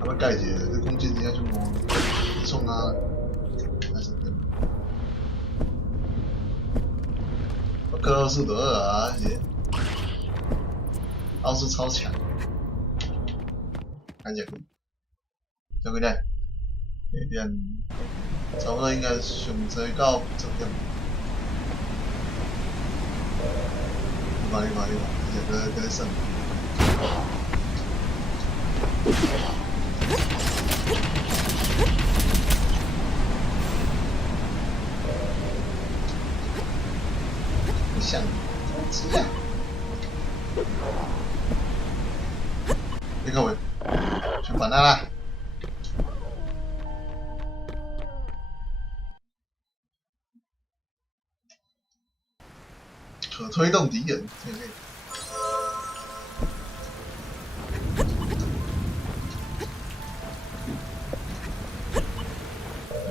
他们盖一个，这空间真正就无创啊，还是怎？克洛斯德尔啊，也奥斯超强，看起来可以，对不对？那边差不多应该上最到10点。你看，这个在算。想这样，你看我，去管他啦。可推动敌人，这个。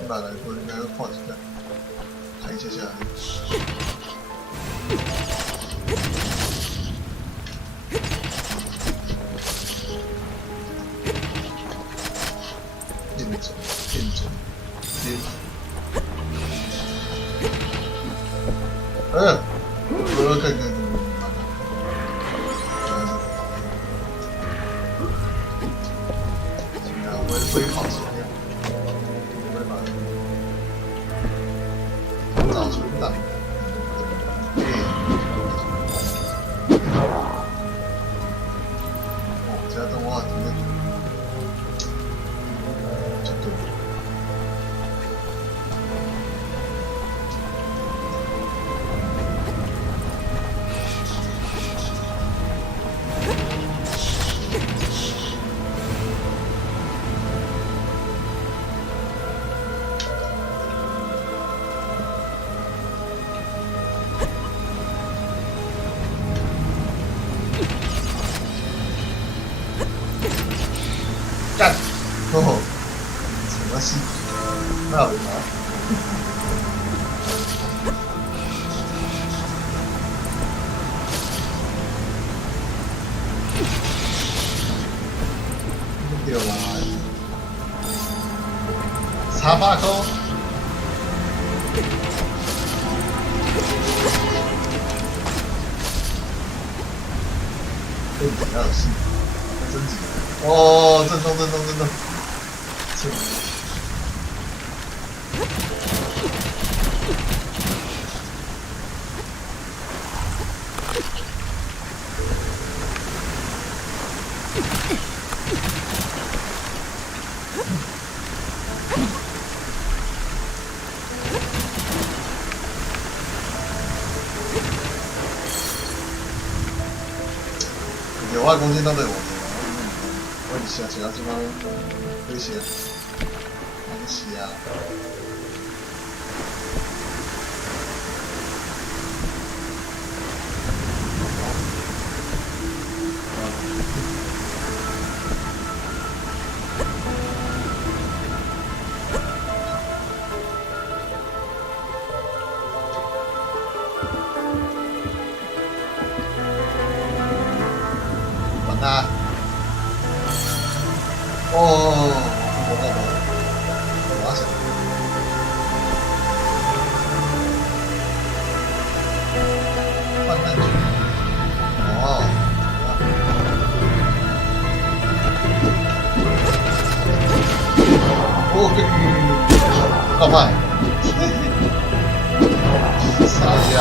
你把来过应该要画一下，看一下。变种，看，会跑出来，会把找存档，这动画真的就对。干！哦，什么戏？那有啥？对啦，300块。对，要有戏，升级。哦，震动！有外攻击到对我，我一下其他地方威胁，难洗啊！管他！哦，我想。换弹去。哦。告派。啥样？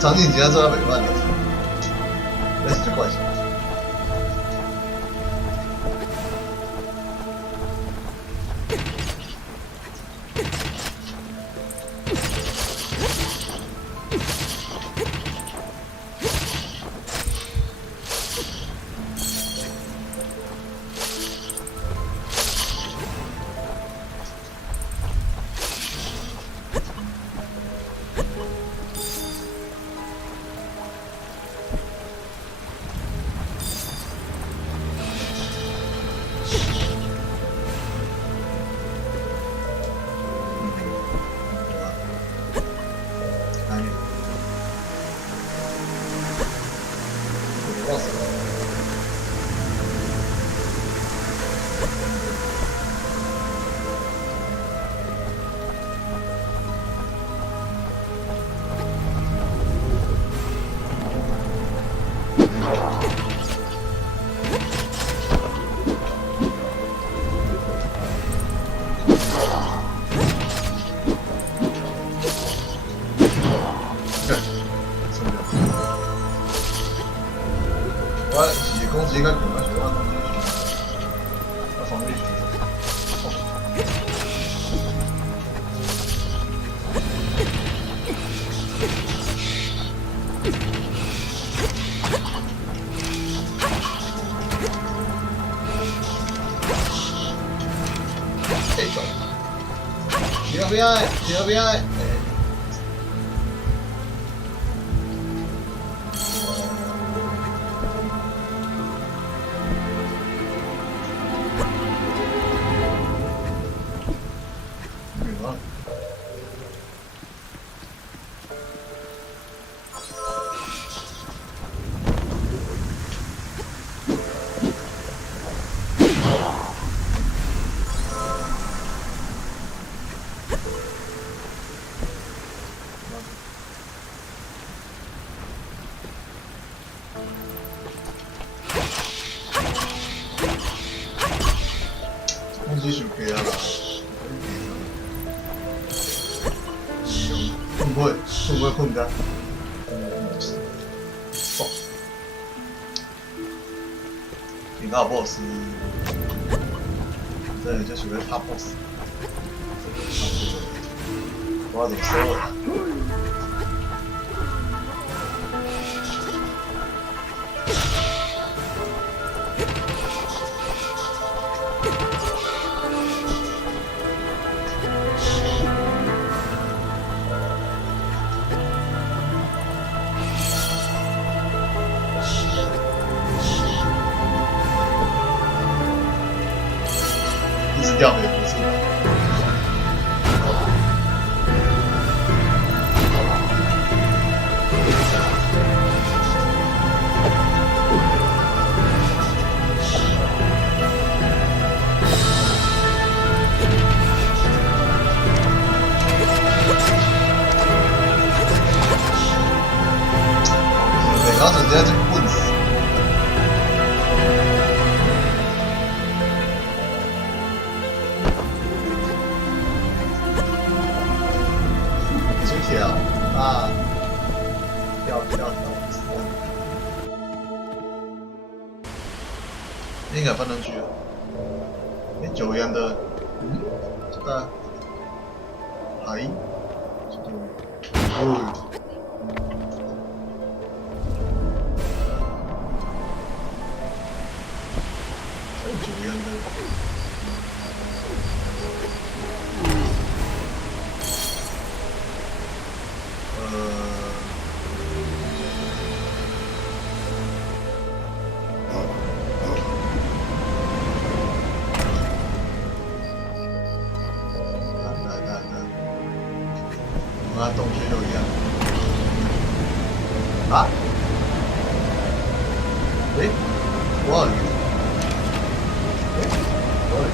场景节奏要袂慢的，那是最怪性。TFBI，攻击手给啊啦，会不会混干？爽！顶到 BOSS， 这就是会怕 BOSS。我要怎么收了？一直掉回不是？然后人家就棍死。去跳啊！跳！应该翻上去了。9元的，这个，还，9元的。跟洞穴又一样。啊？多少鱼？多少鱼？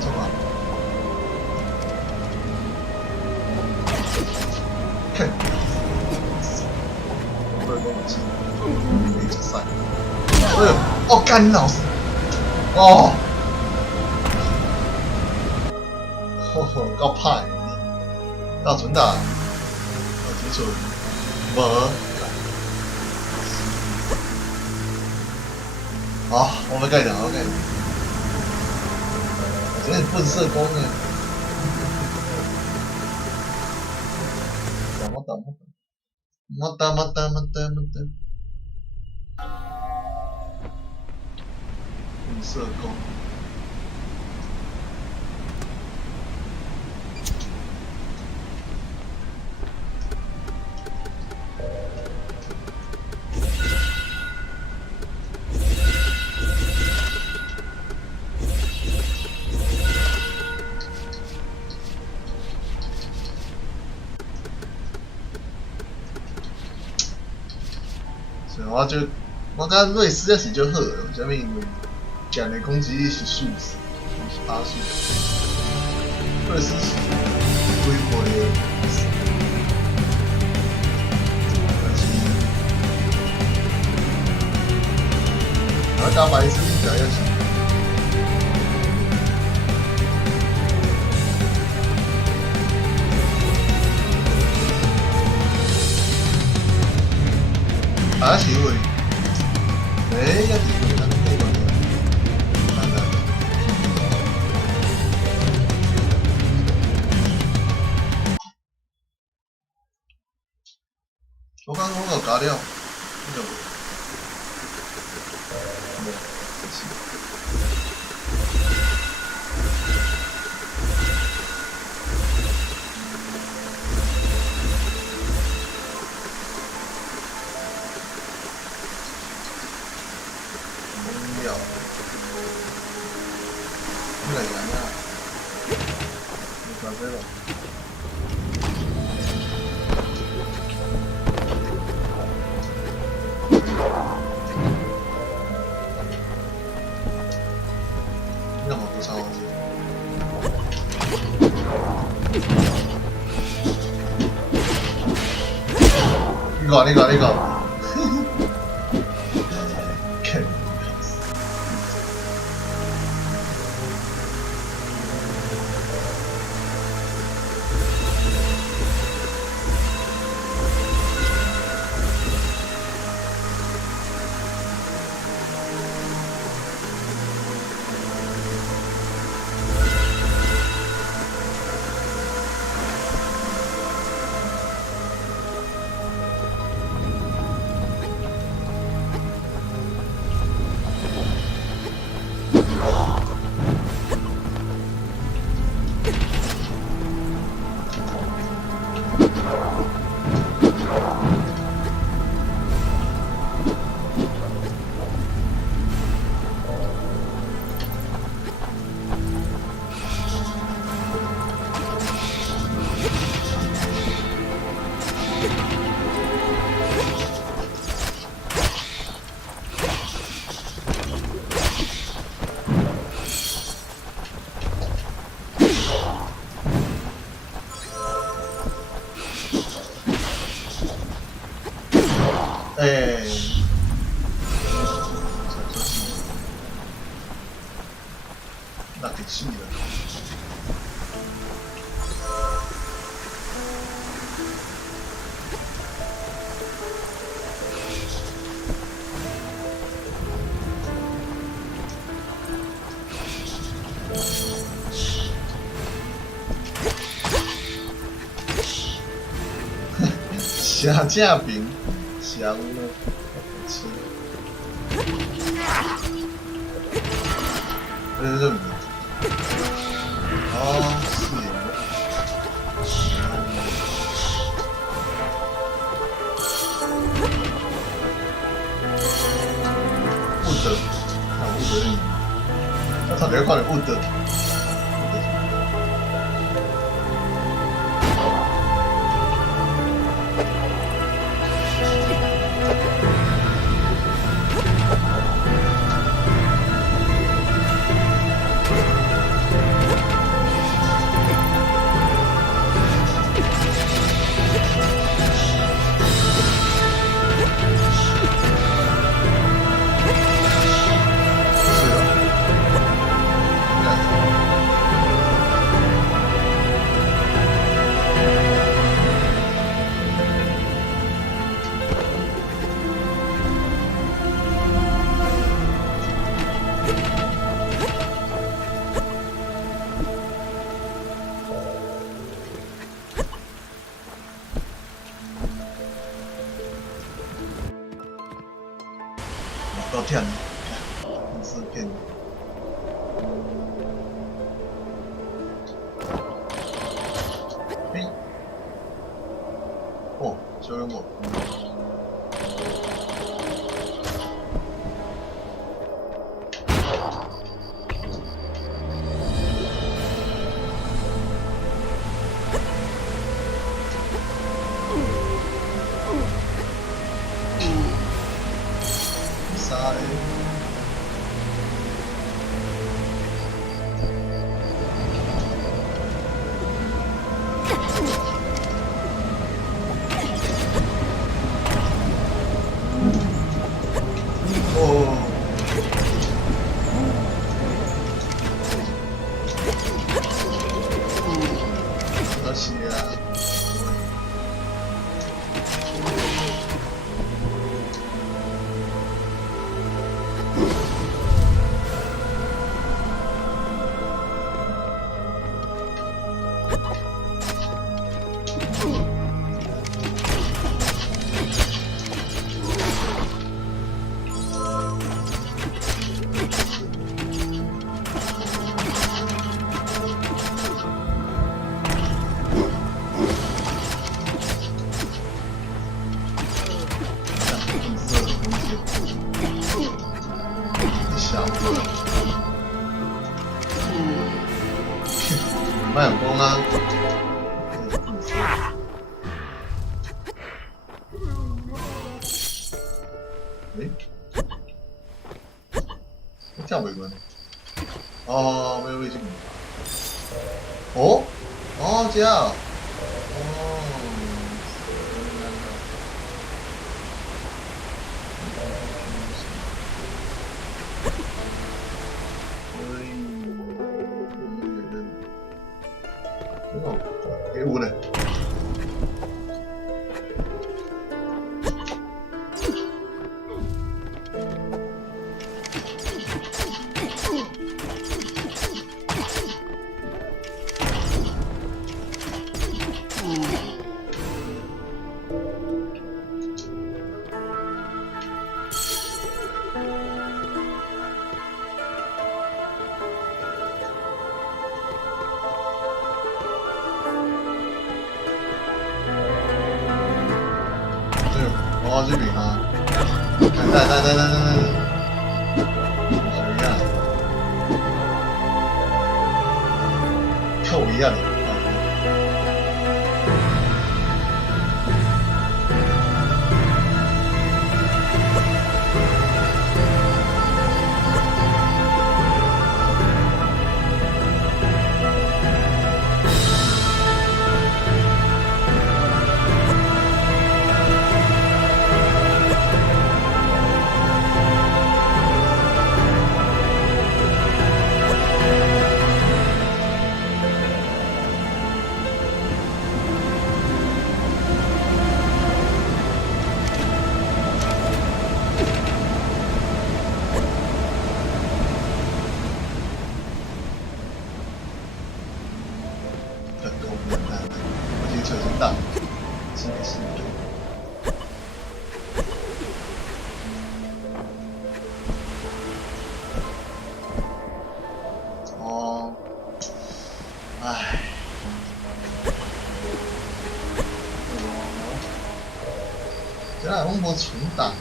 冲啊！哼！不能跟我气，没比赛。哦，干你老师！哦，够派！要存档，要提出，无。好，我们盖掉，我盖掉。有点笨射弓呢。また。射弓。所以我感觉瑞士这是就好了，啥物因为讲的攻击力是数值，80%。瑞士是规模的，但是我打白痴比较要强。打起会，要几个人可以玩的？我刚刚搞掉，那个。 네, 그렇지. 공격. 그래, 이거 아니야. 이거 빼봐. 이거 먹고 싸우지. 이거 아니가, 이거. 에이. 나 대신이다.虾架饼，香了，吃。这是哦，是耶。不得，看不得你，他差点快点不得。都骗你，你是骗你。嘿，哦，小幽默。小，卖有功啊！诶，这样袂关。哦，没有位置。哦，哦，这样。哦。给我嘞。哦，这边啊，来，谁呀？臭一样的。车真大，是的，是的。哦，唉，这样我无存档。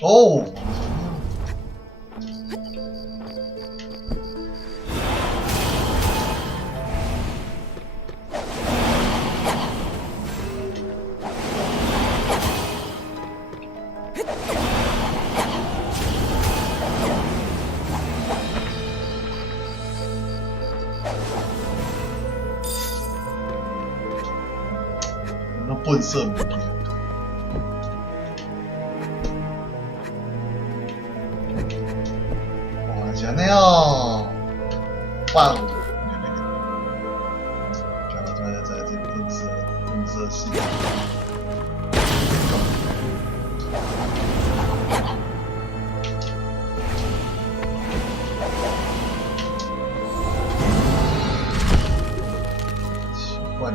오. 몇 번 써, 몇 개. 하시네요. 빵!在这喷射系统。奇怪。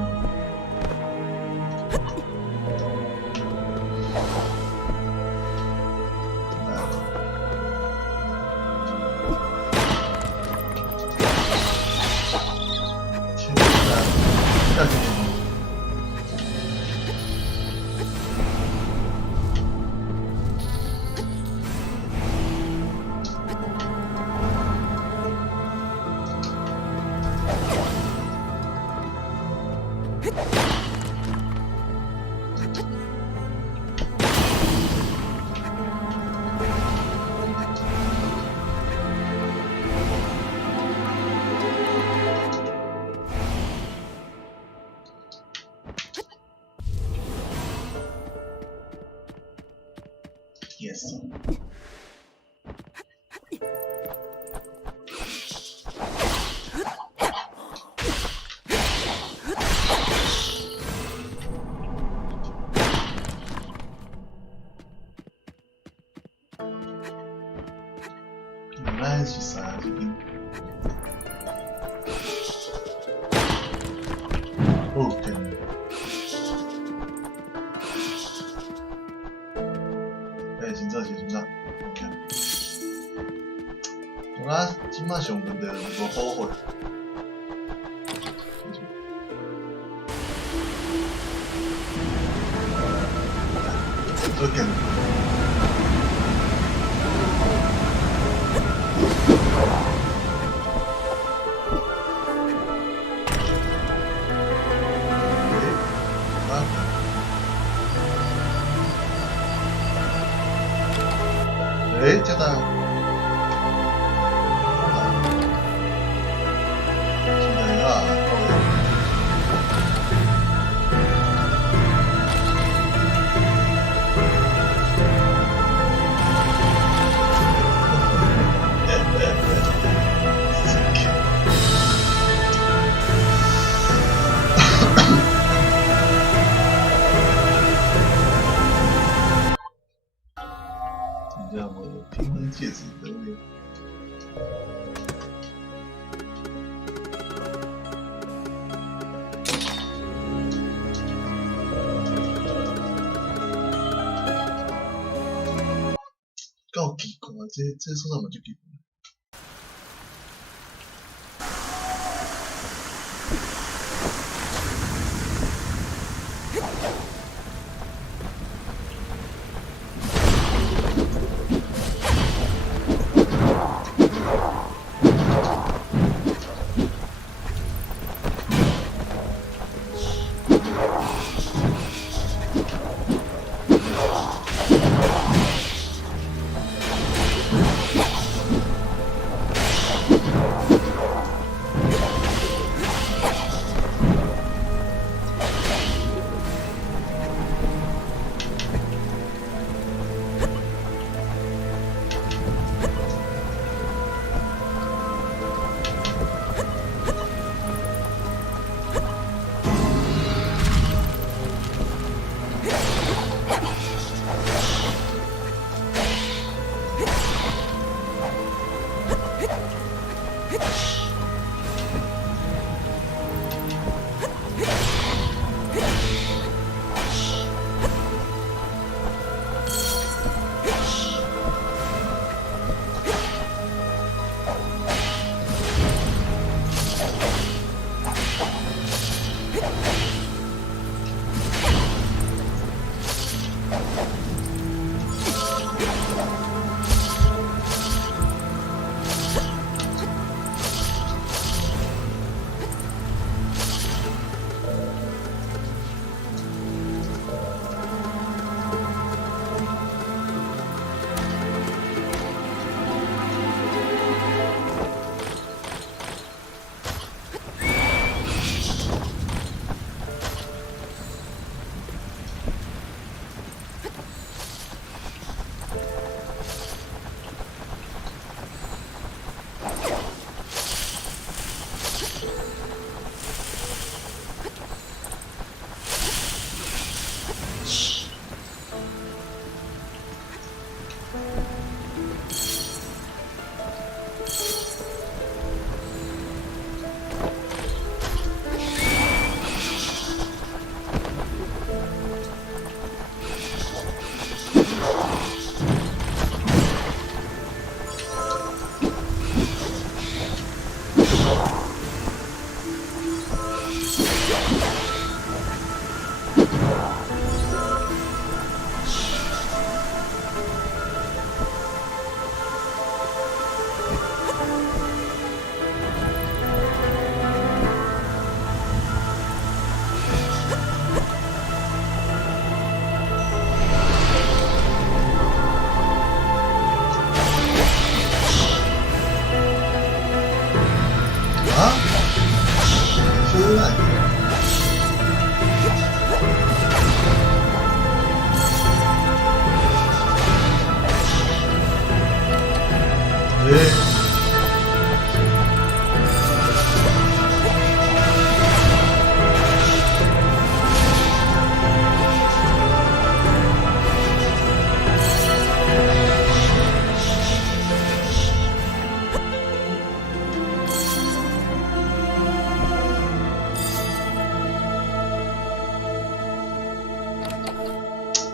Yes. Mais de sabe. Ok. 진짜 오케이. 누가 찐맛이 없는데 이거 허허. 이렇게. 네, 제가 이제 뭐平衡戒指的够奇怪，这说什么就奇怪。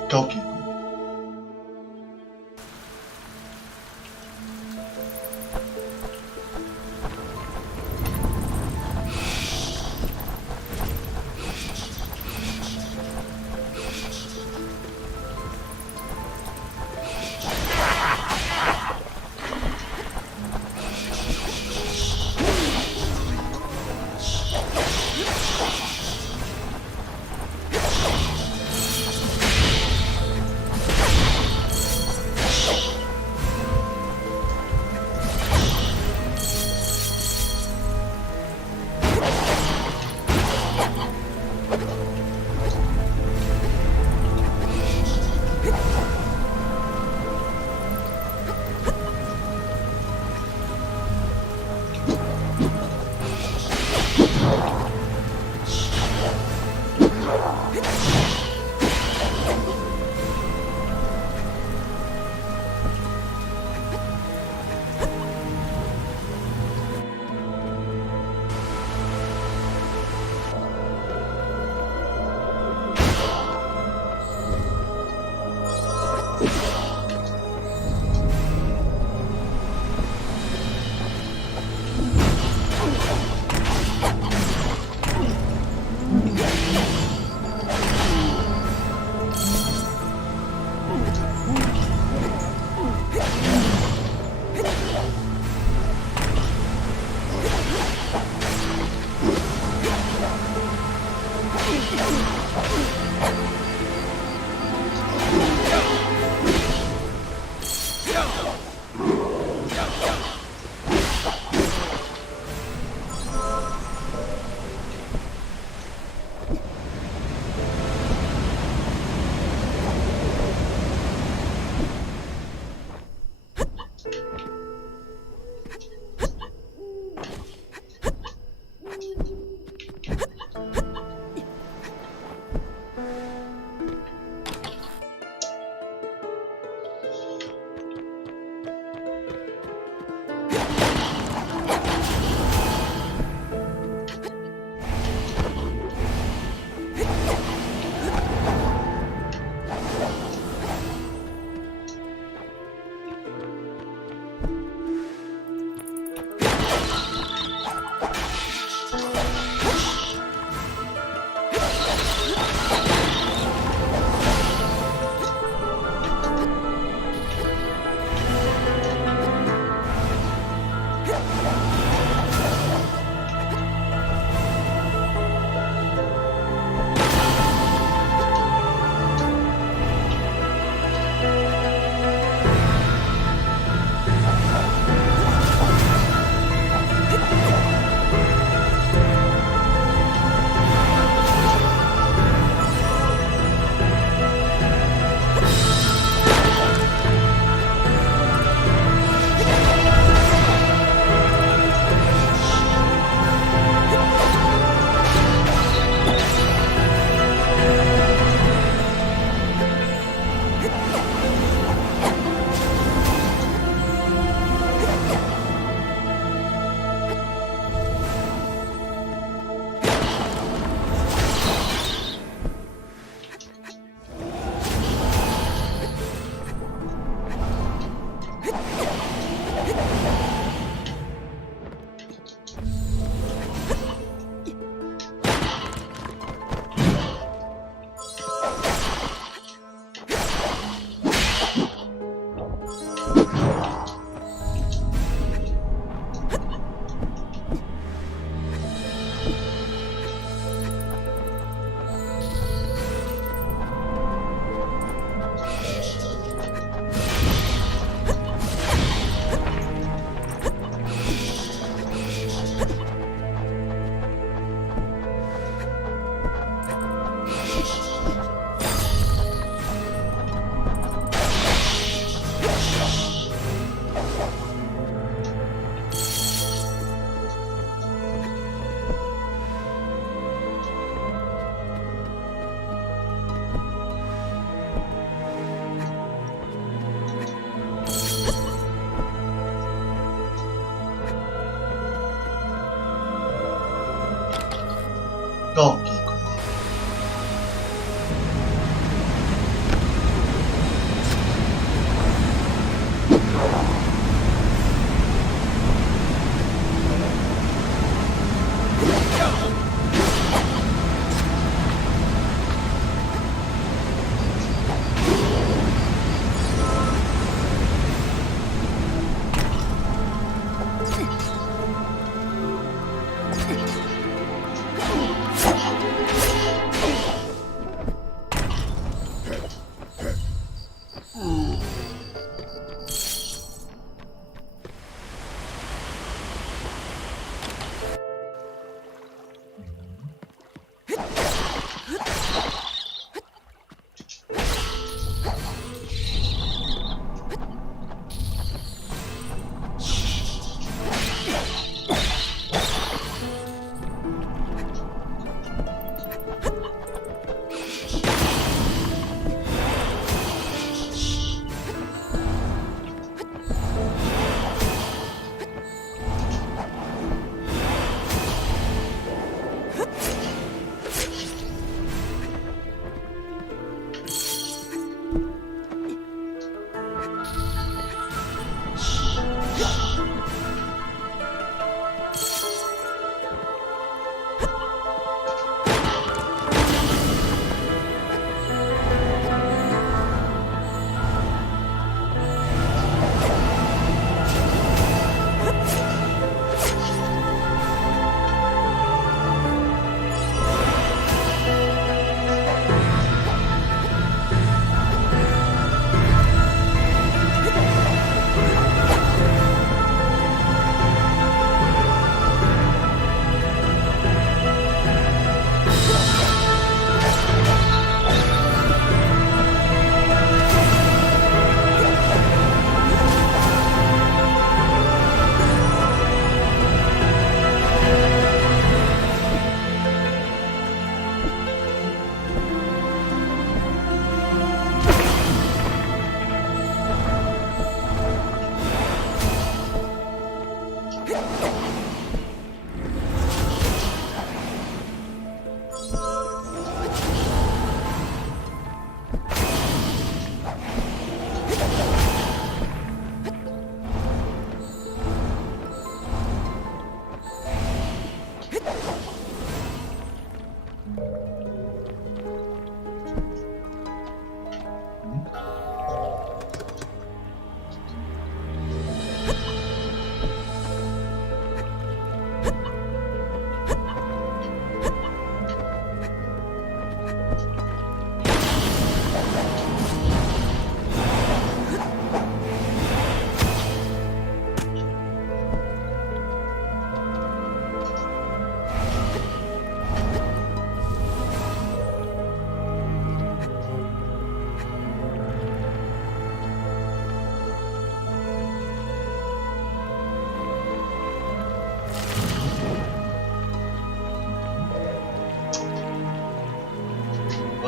高级。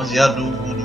我是要撸撸。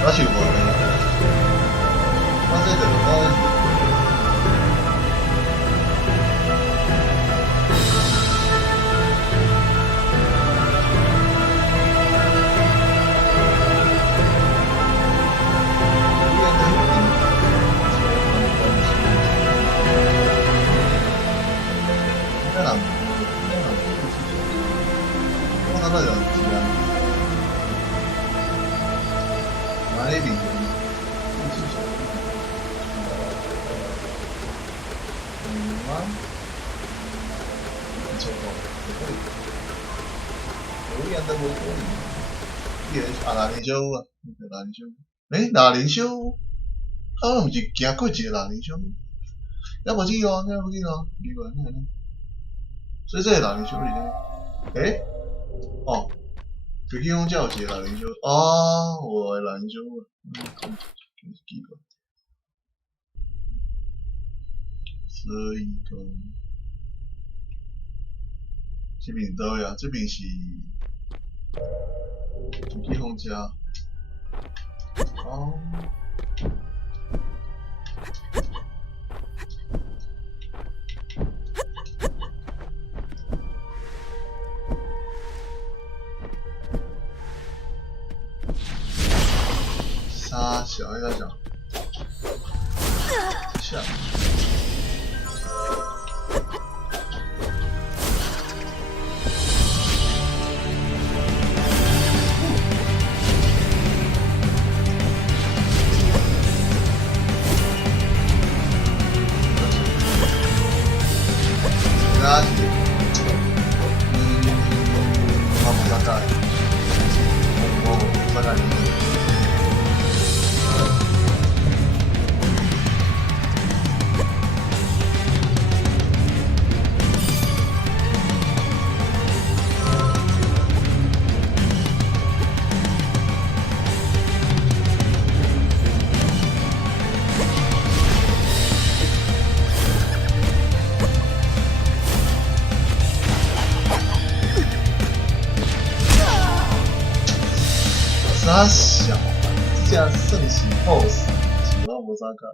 我想无呢，我这就我。那种质量，哪里比？吗？不错哦，有人都冇可能。啲人啊，哪年小啊？哪年小？诶，哪年小？啊，唔是行过一个哪年小？要无记哦，要无记哦，奇怪，所以这个哪年小是？诶？哦。飞机空叫有一个人修哦，我的人修奇怪，所以讲这边倒位啊？这边是飞机空家哦。啥小一下小，下。那是，我不大概，我大概。傻小，这样盛行 BOSS， 喜欢我咋干？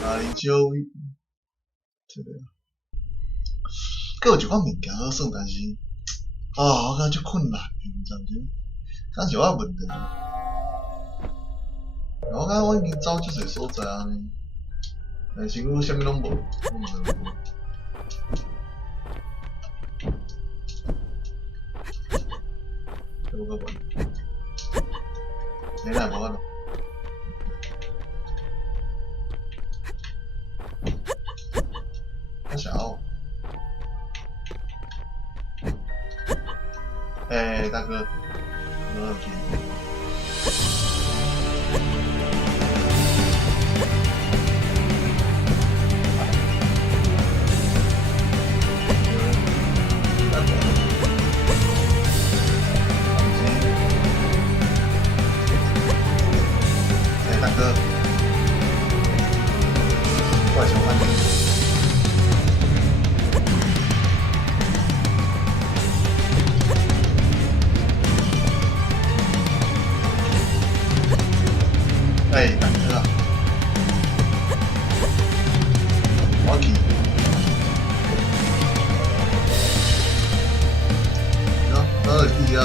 哪里就这个？佫有一款物件好耍，但是我感觉足困难，毋知为啥，敢是我问题。我感觉我已经走足侪所在安尼，但是佫啥物拢无，我毋知。这个问，你来无法度。太小。大哥，没问题。大哥，怪兽饭店。大哥啊，我去，哪里去啊？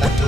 大哥。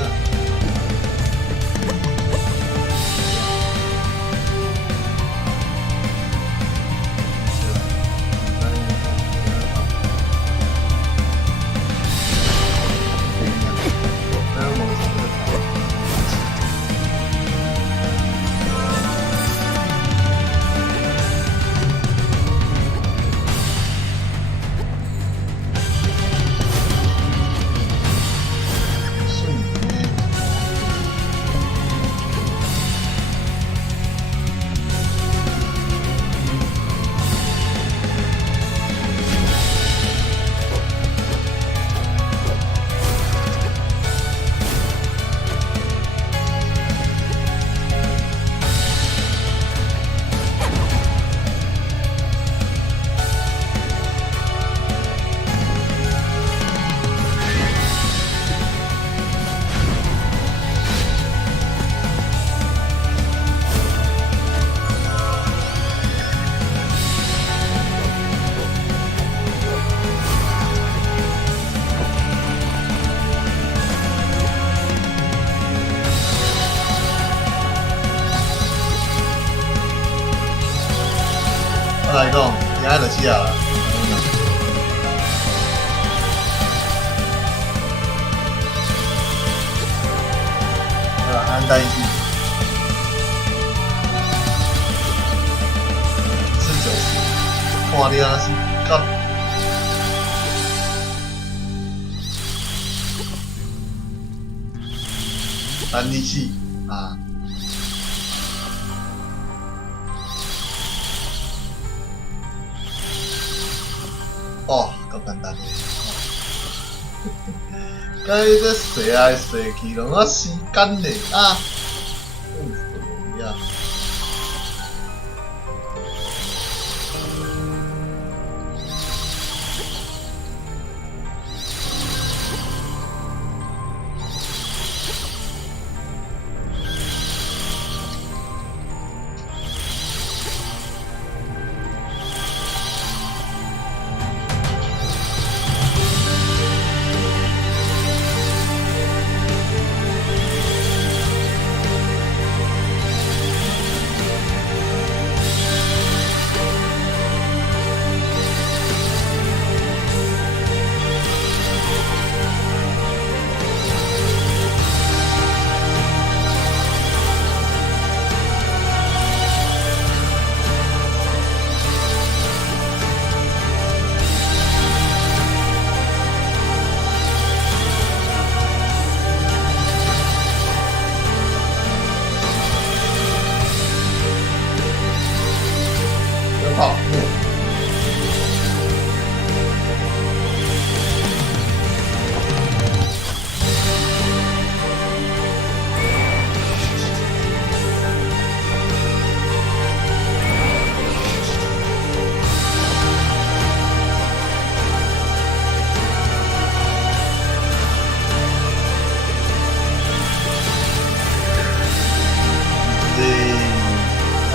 我来讲，今仔就死啊！安代志是看你啊是干。安利器啊！够简单。该这射来射去，拢啊时间嘞啊！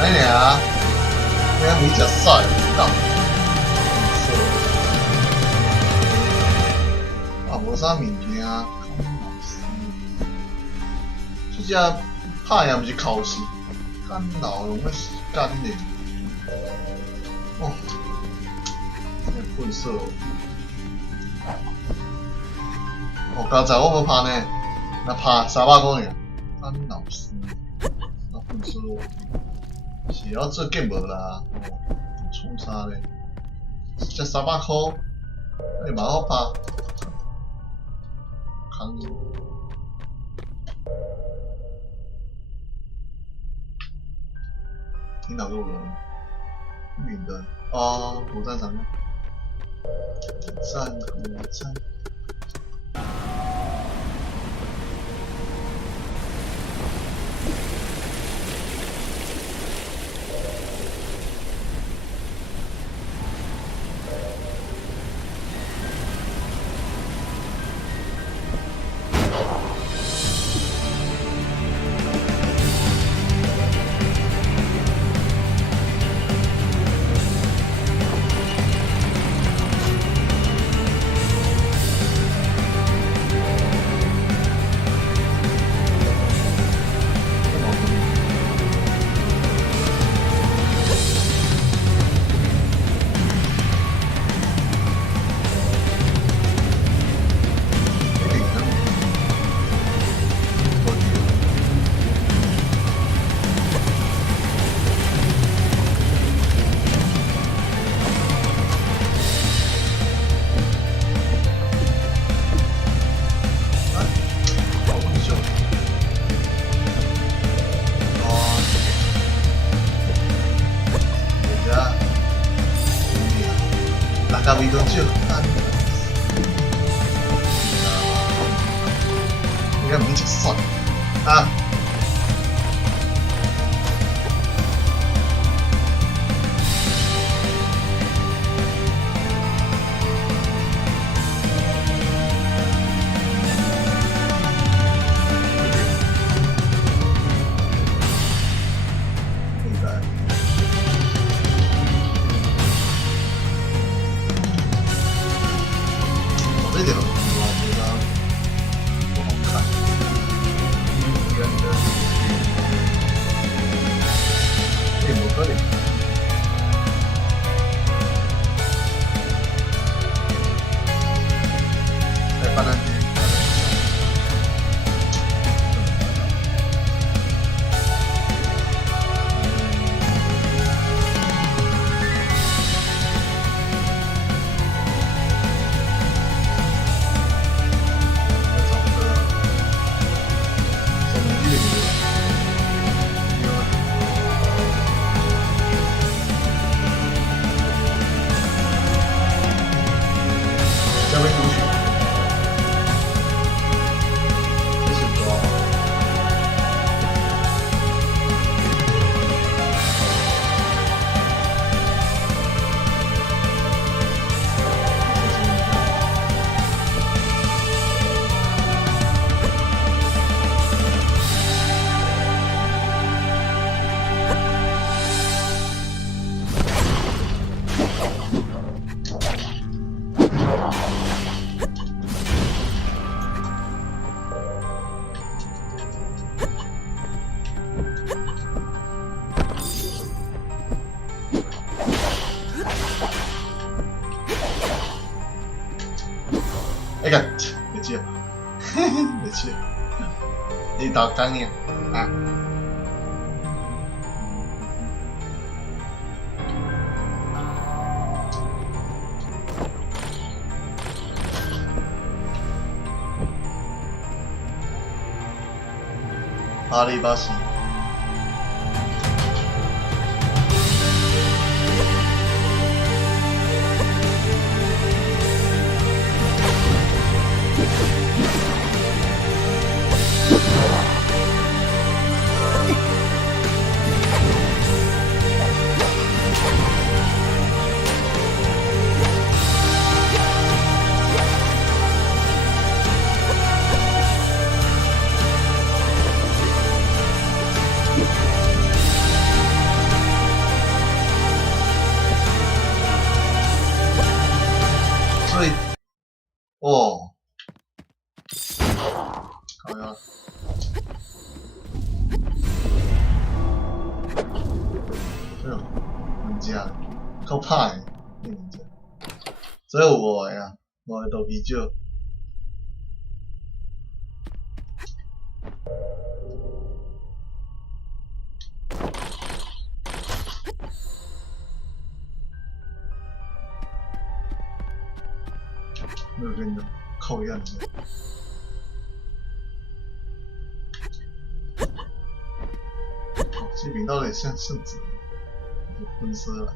安尼尔，你还没食屎，干！啊，无啥物件，这只拍也毋是考试，干老用个时间呢。哦，真笨死哦！哦，刚才我无拍呢，那拍300块呢，干老师，那笨死哦！是要做 game 啦，哦，创啥嘞？才300块，你蛮好拍，坑！听到过了，女的哦，火战场，火战。咖啡都少，你看没吃蒜啊？这点我觉得不好看，圆的，这不可能。再放上去。这位同学，这是多。哎个，没接，没接，你打干你啊！阿里巴西。哎呦，人家够怕诶，人家。所以有5个啊，5个大啤酒。那边的扣样子。哦，这频道有点像圣子，喷射了。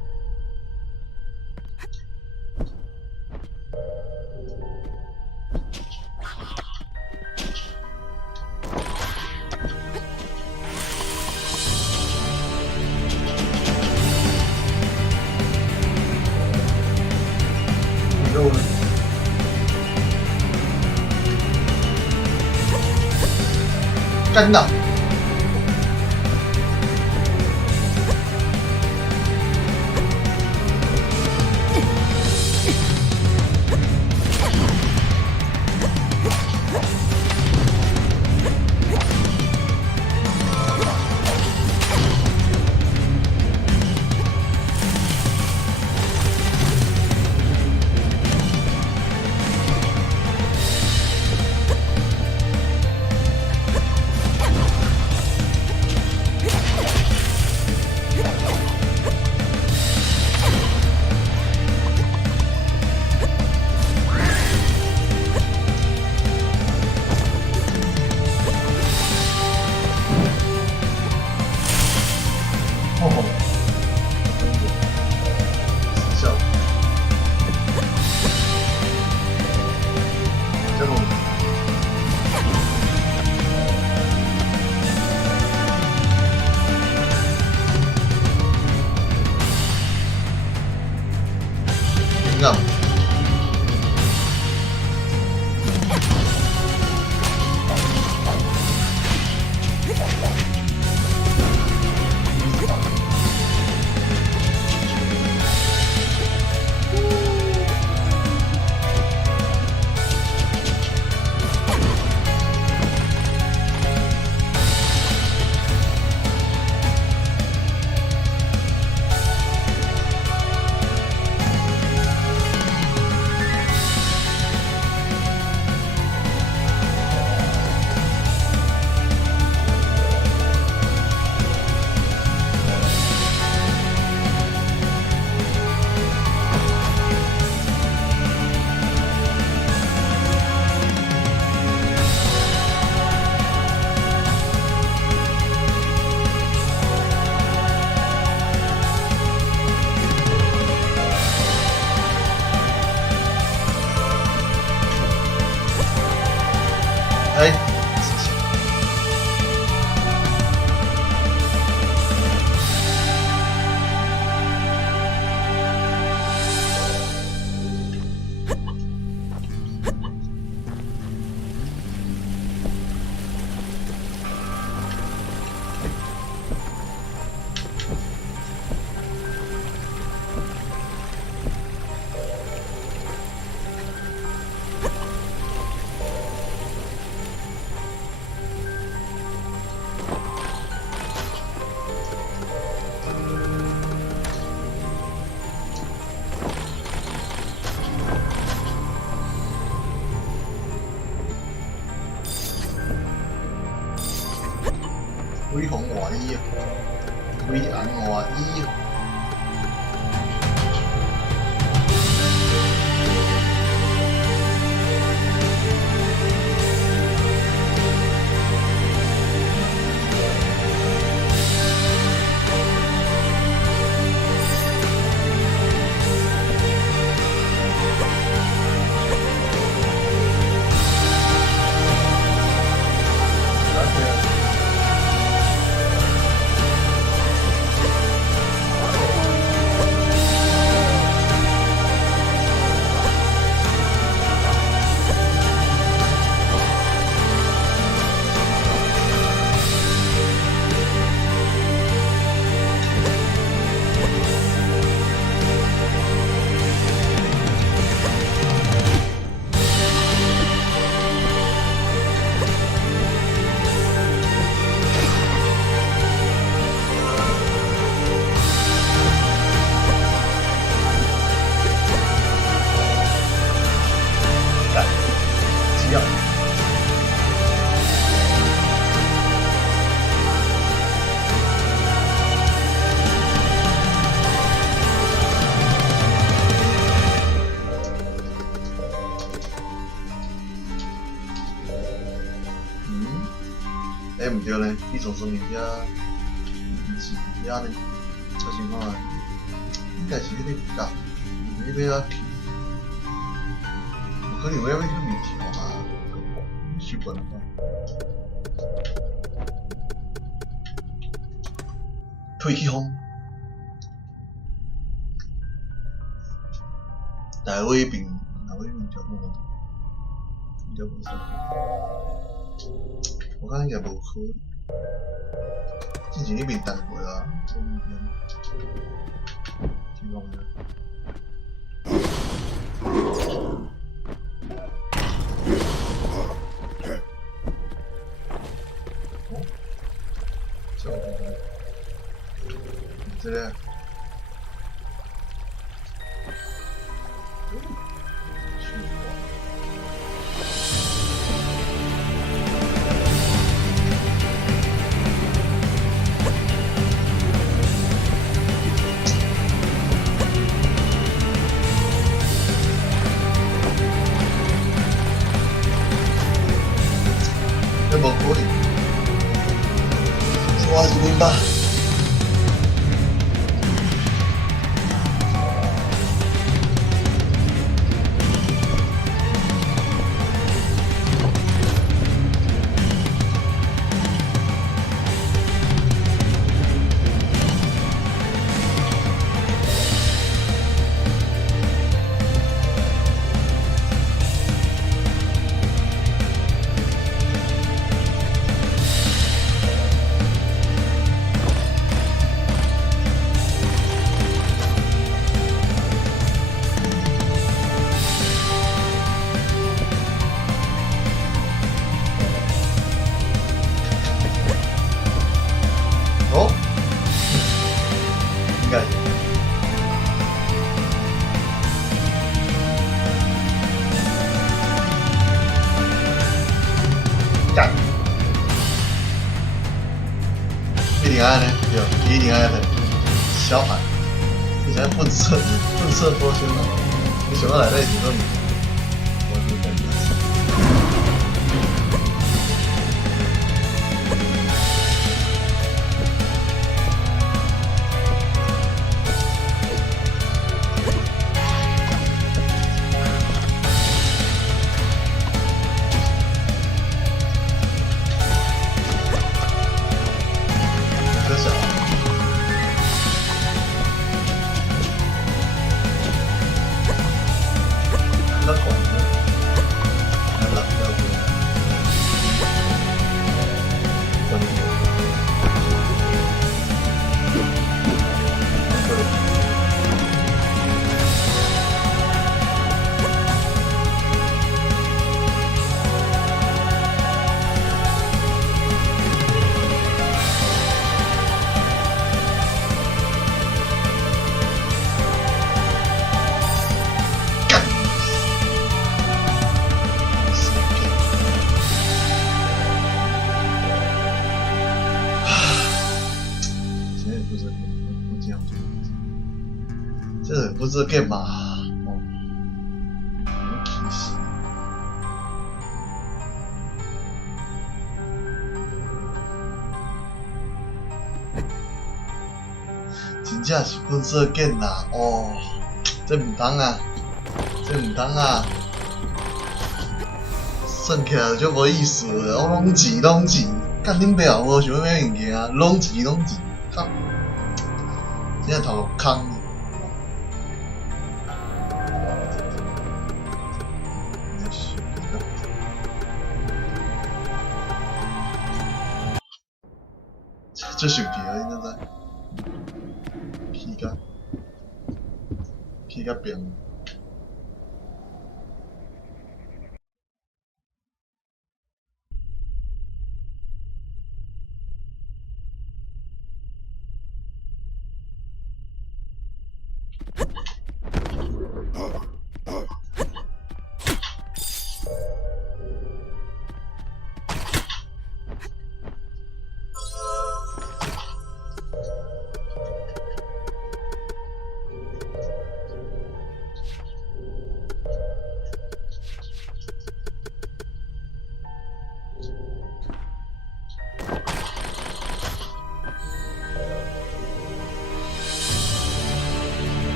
肉呢？干的。哎，灰红外衣啊，灰红外衣啊。毋对咧，你做生意遮是遐呢？我想看，应该是迄个甲，你要去，有可能要去面条啊，习惯了。退去风，大威兵条风啊，应该无啥。我感觉应该无可能。之前迄边等过啊，这边情况呢？哦，这个。无可能，我是明白。一定爱呢，对，一定爱的。小海，你现在混色多凶啊！你想要来那几个？我就感觉。这不是 game 嘛？哦，其实真正是本色 game 啦！哦，这唔通啊，这唔通啊！算起来就无意思了，我拢钱，干恁爸有无想要买物件啊？拢钱，靠！真正头空。这手机啊，现在起个变。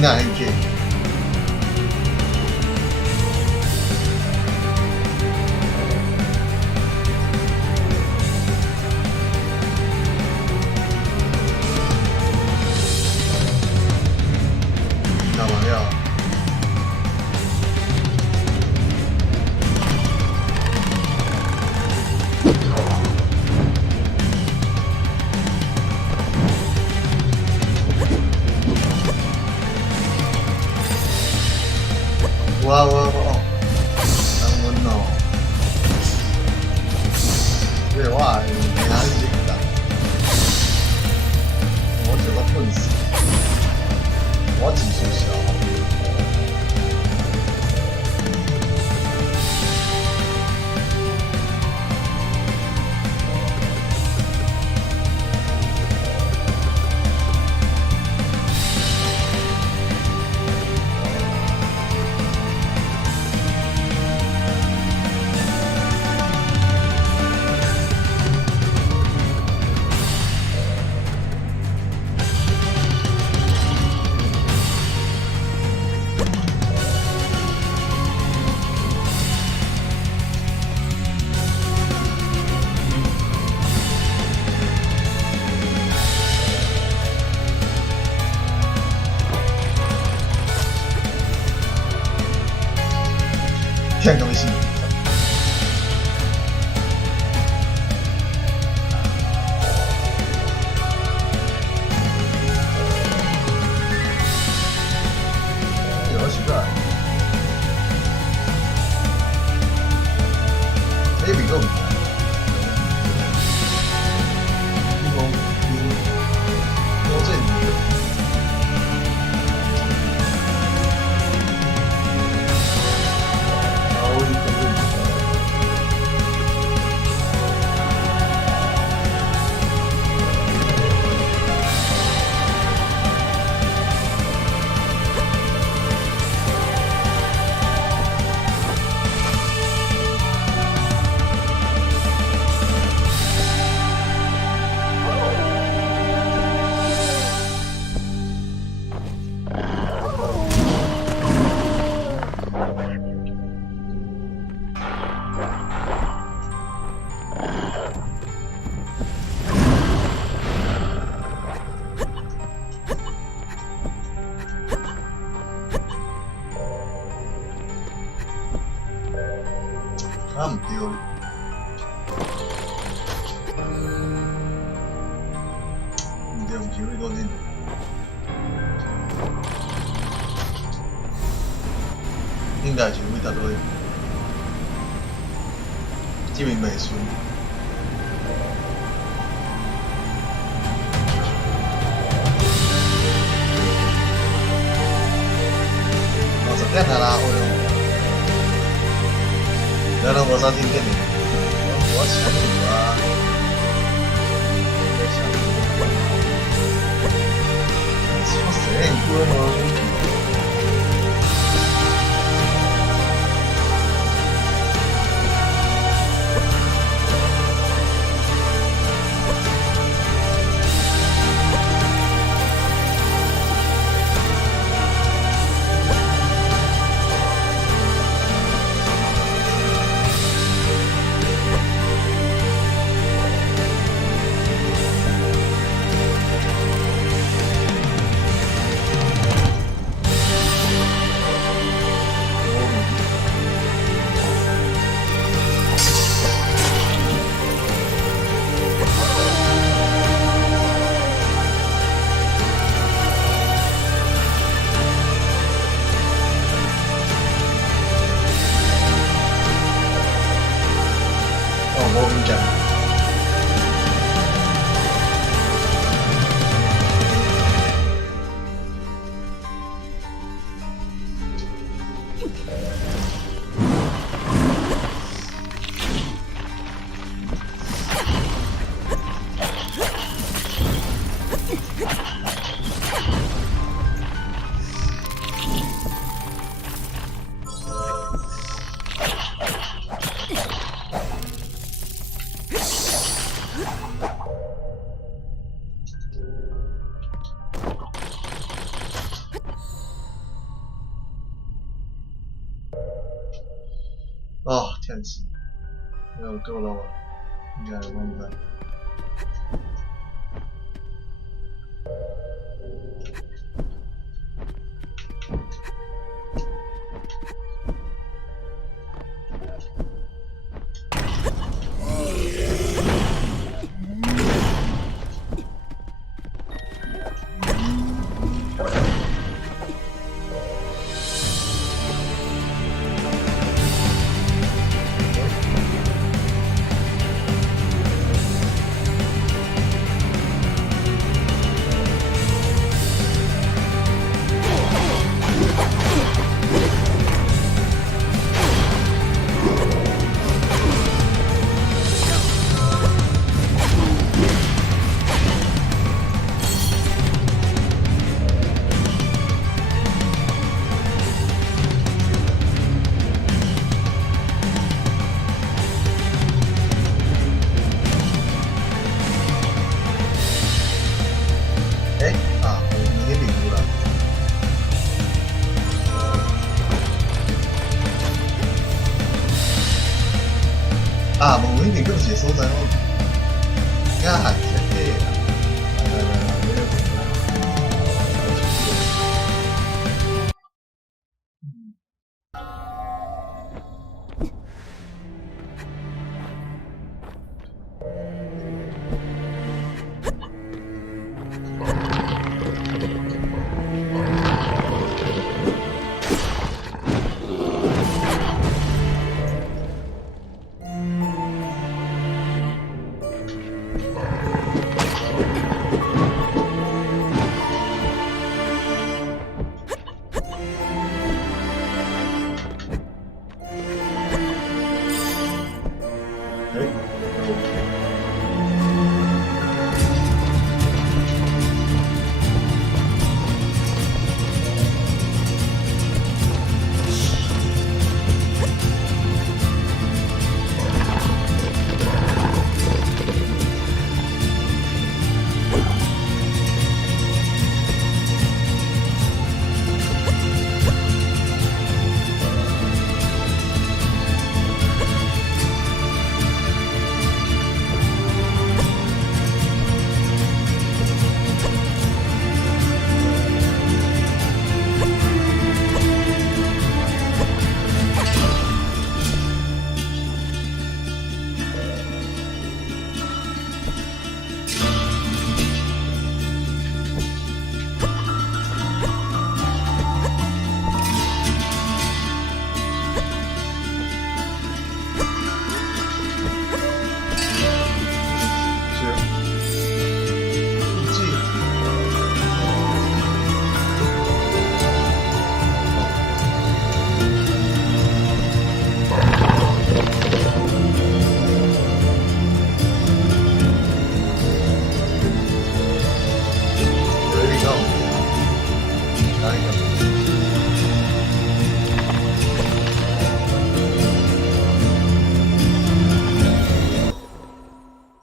那很给。干嘛呀？我等阮哦，对我名是认我这个笨死，我技术小。骗东西。有奇怪。这比够。多这里。啊，唔对，唔对，唔对，嗰啲應該是會得到嘅，這邊未算。50點啦，原来我上天给你，我抢你啊！我谁哥吗？哦，天气，没有够了吧？应该有办法。啊，蒙一点更写所在哦。呀，真的呀！来，有点恐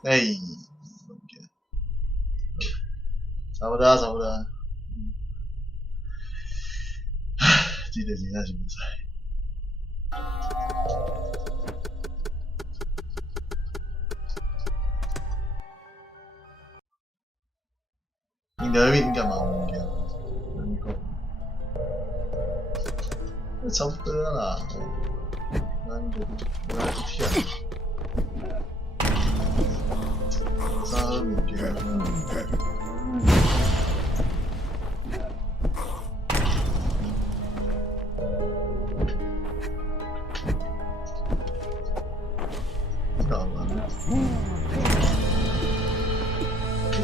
哎，差不多，差不多。记得今天是比赛。应该应该嘛，应该。能够。差不多啦。能够，那是天。啥物件？干嘛？你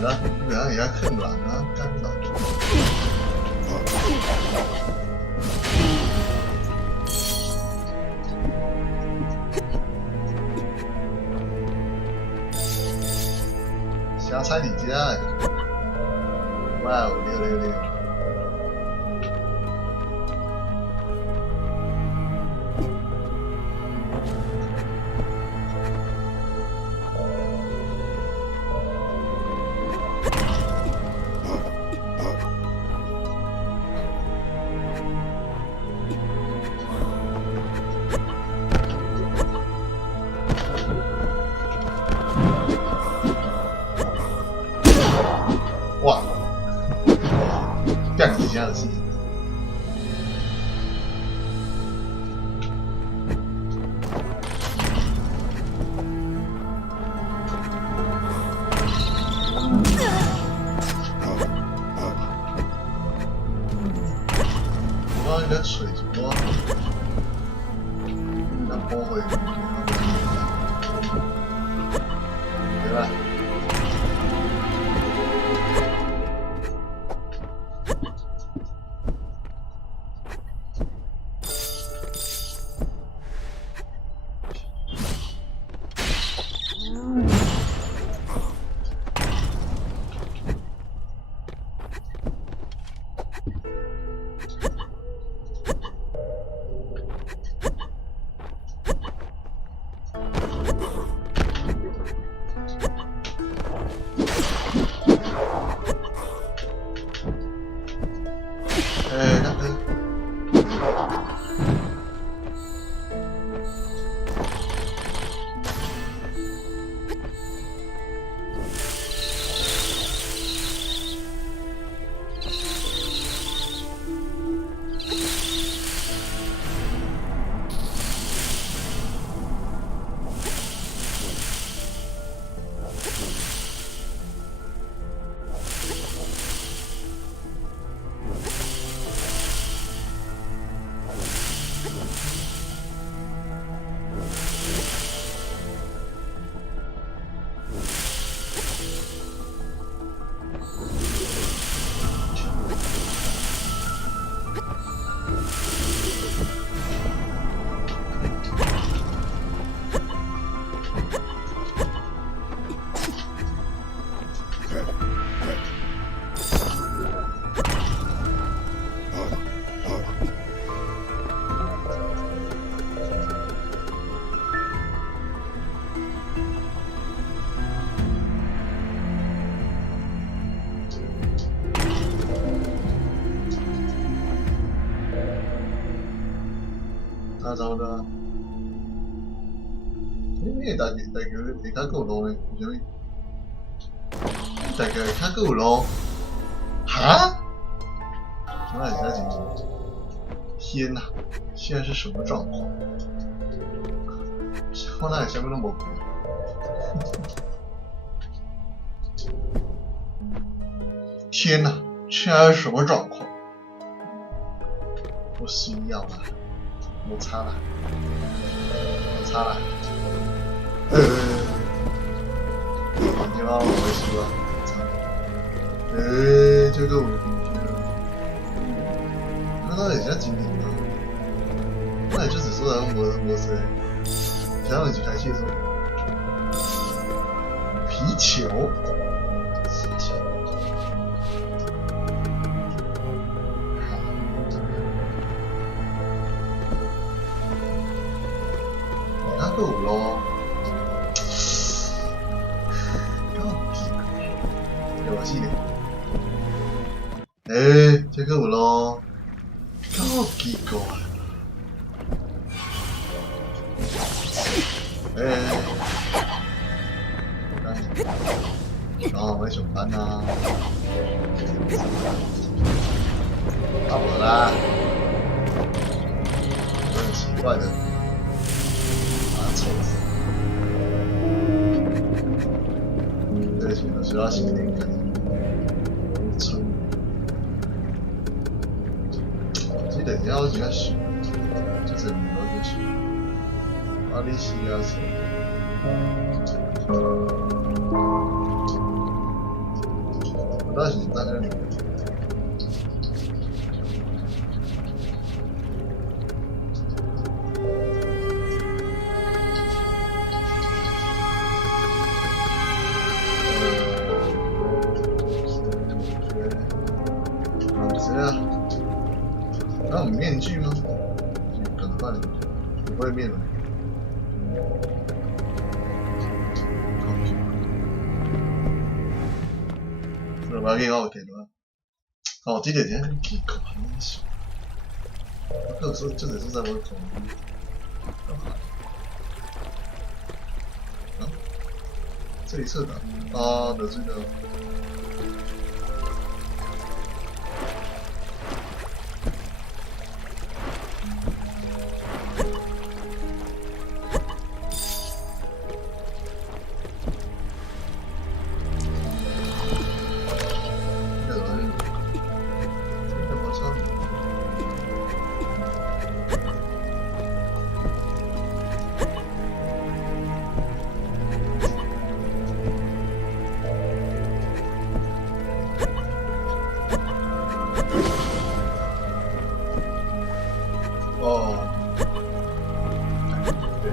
让人家看软啊，干啥？瞎猜你家，哇哦，666。下的戏。我应该锤一波，那波会对吧？那个。那怎么的？你大概会较够路的，为什么？大概会较够路？哈？那你才清楚。天哪！现在是什么状况？我哪里下面都没。天哪！现在是什么状况？我需要了。摩擦了，摩擦了，你妈我会输啊！这个我不觉得，那到底是精灵吗？那也就只说他模式，想要一起开汽车，皮球，傻球。够咯，有戏的。这个有咯，够几个？我上班啊，到我啦，很奇怪的。臭死！对，需要心灵感臭。记得你要几个水，就是你要个水。阿里西亚是。我倒是在那里。他有面具吗？赶快，不会面了。这把给我给了。哦，这个人奇怪，我跟你说，这只是在我口里。啊？这一侧的啊，得罪了。8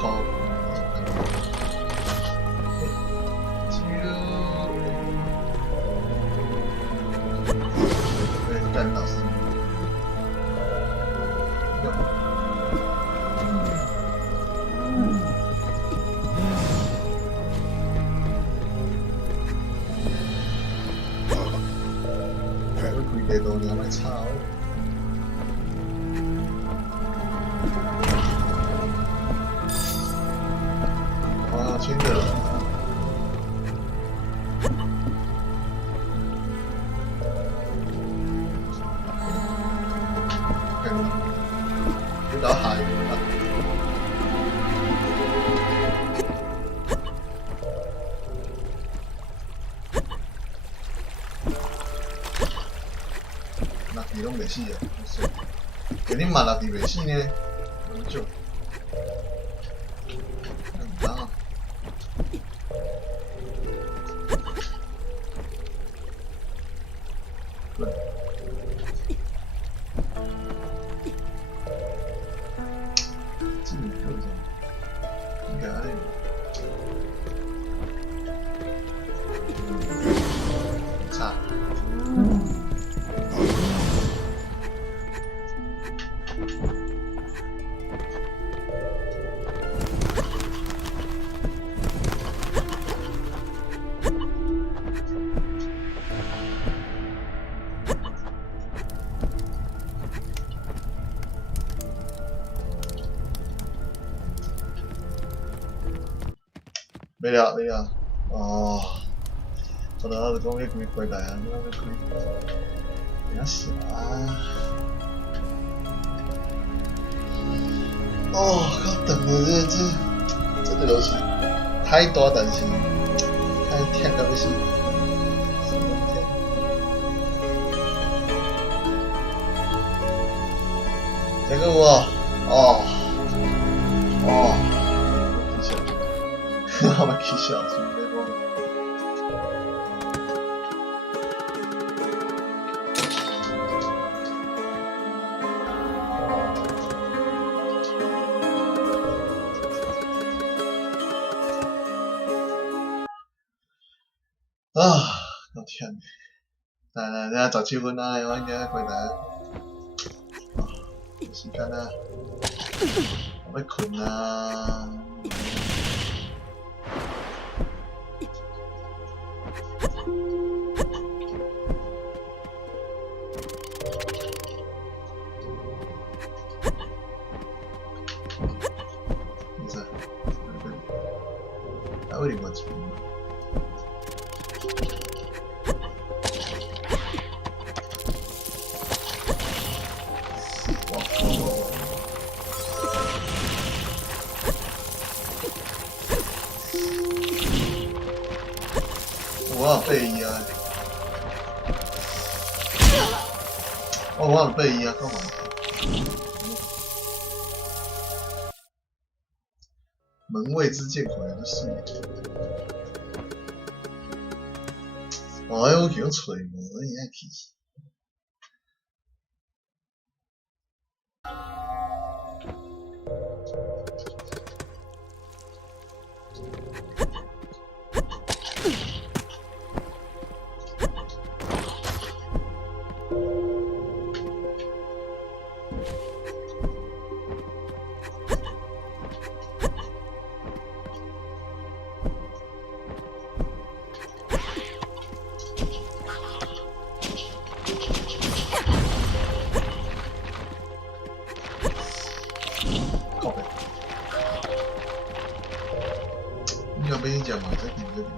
块。干老师。开多年来吵。哇，真的。有点海啊。垃圾拢袂死啊！给你买垃圾袂死呢？很久。啊！对。这里有什么？应该安尼。差。没了，没了。哦，我等下就讲要开回来啊，要开，不要死啊！哦，够长了，这个游戏太大，但是太忝到要死。这个我，我们去小区那个。我天！来17分啊，我应该回来。时间啊，我要困啊。还有另外一边。我背伊啊！我背伊啊，干嘛？门卫之剑回来的视野。我叫锤门，你爱气死！你要跟你讲嘛，这点这点。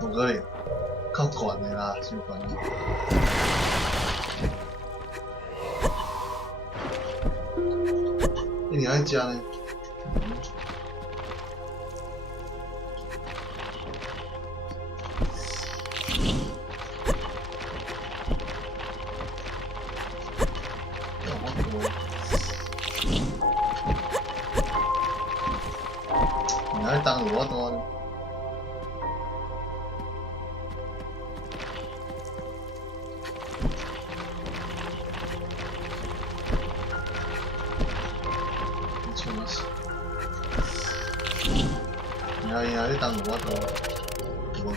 我哥哩，较悬的啦，手悬的。你爱食呢？我懂了。你唱我死。你当我懂，我懂。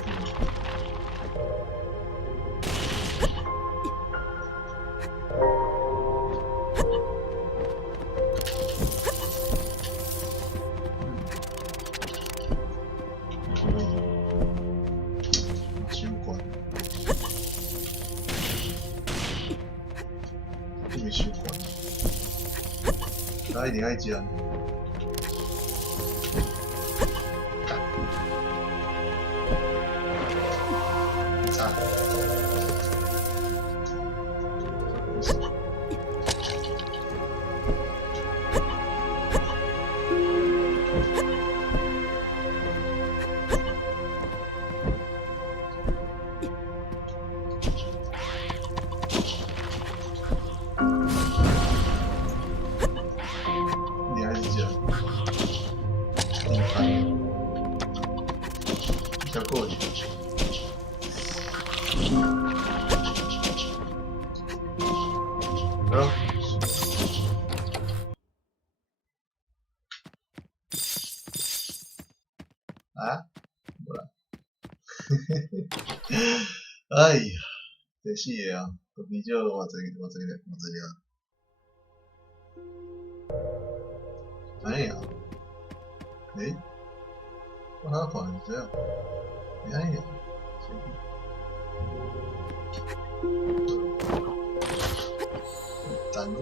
他一定爱讲。惨。小过去。好。啊？无啦。哎呀，真是的啊！喝啤酒偌济啊！哎呀，诶，我哪看是这样？哎呀，赞哦！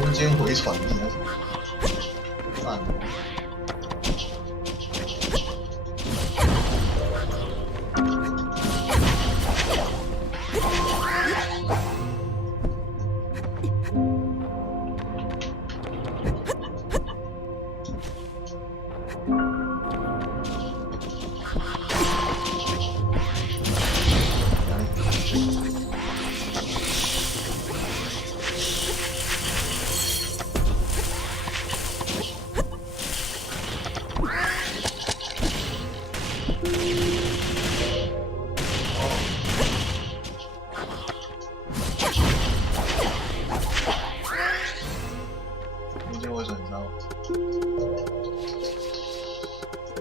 空间回传力那什么？赞。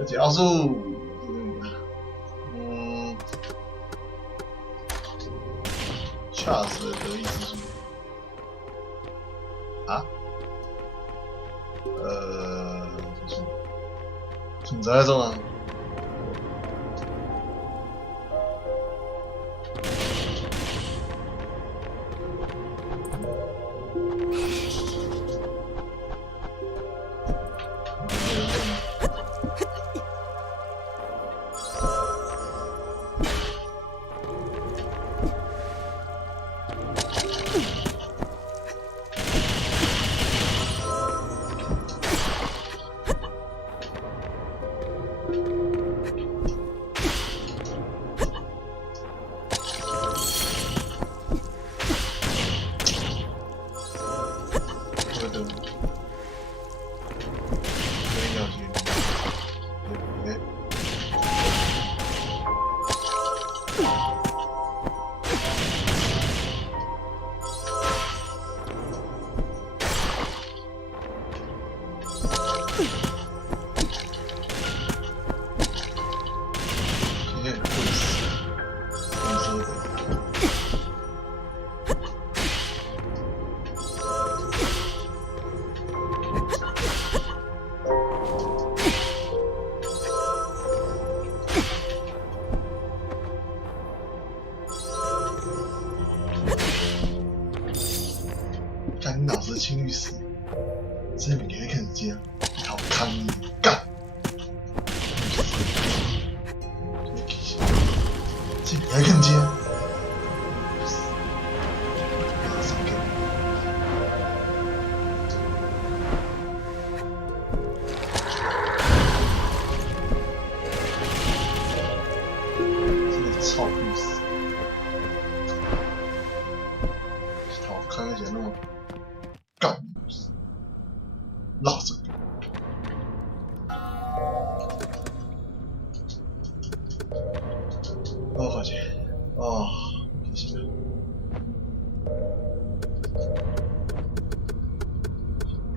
加速，恰死的得意之处啊！存在中啊。干你老师青玉石，这你给肯接，好抗议干！这你还肯接？这个操玉石，好看一些那么。干！老子！我回去。哦，不行。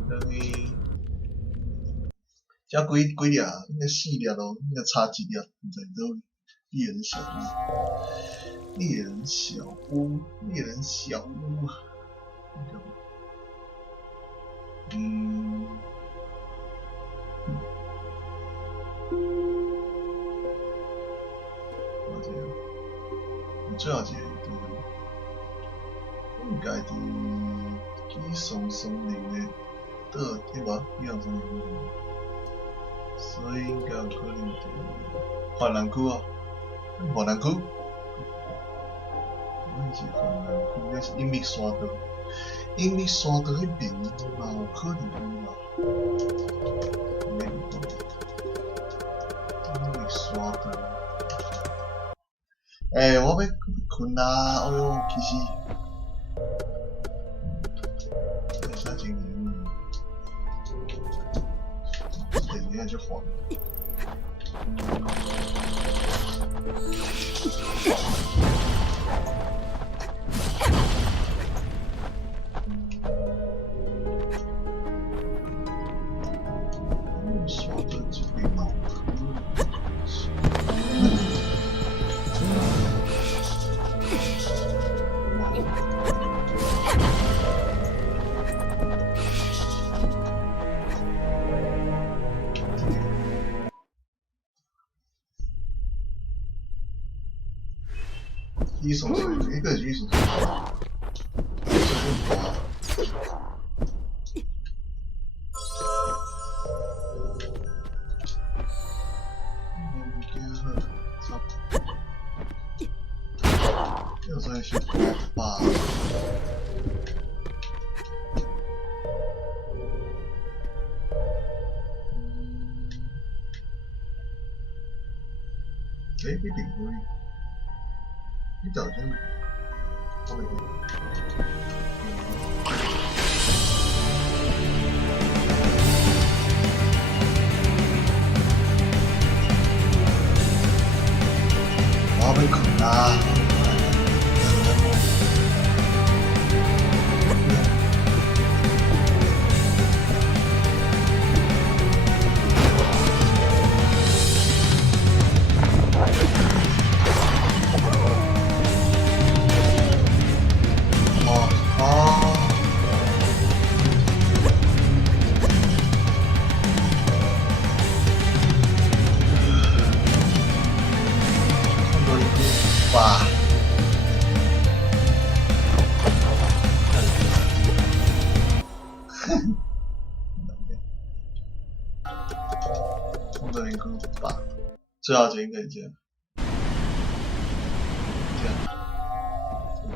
等于这几粒，应该4粒咯，应该差1粒，唔知都猎人小屋，猎人小屋，猎人小屋。最后一个应该伫基松森林的岛对吧？基松森林，所以应该有可能伫华南区啊，华南区，是华南区，那是英密山岛，英密山岛迄边嘛有可能有啦，英密山岛。我要困啦！哎呦，其实，啥情形？等一下就黄。说的这个脑壳。一手是一个一手是又在去吧。你定會，你就真我明。我被困啦！哇！红的灵菇吧，最好就应该这样。这样，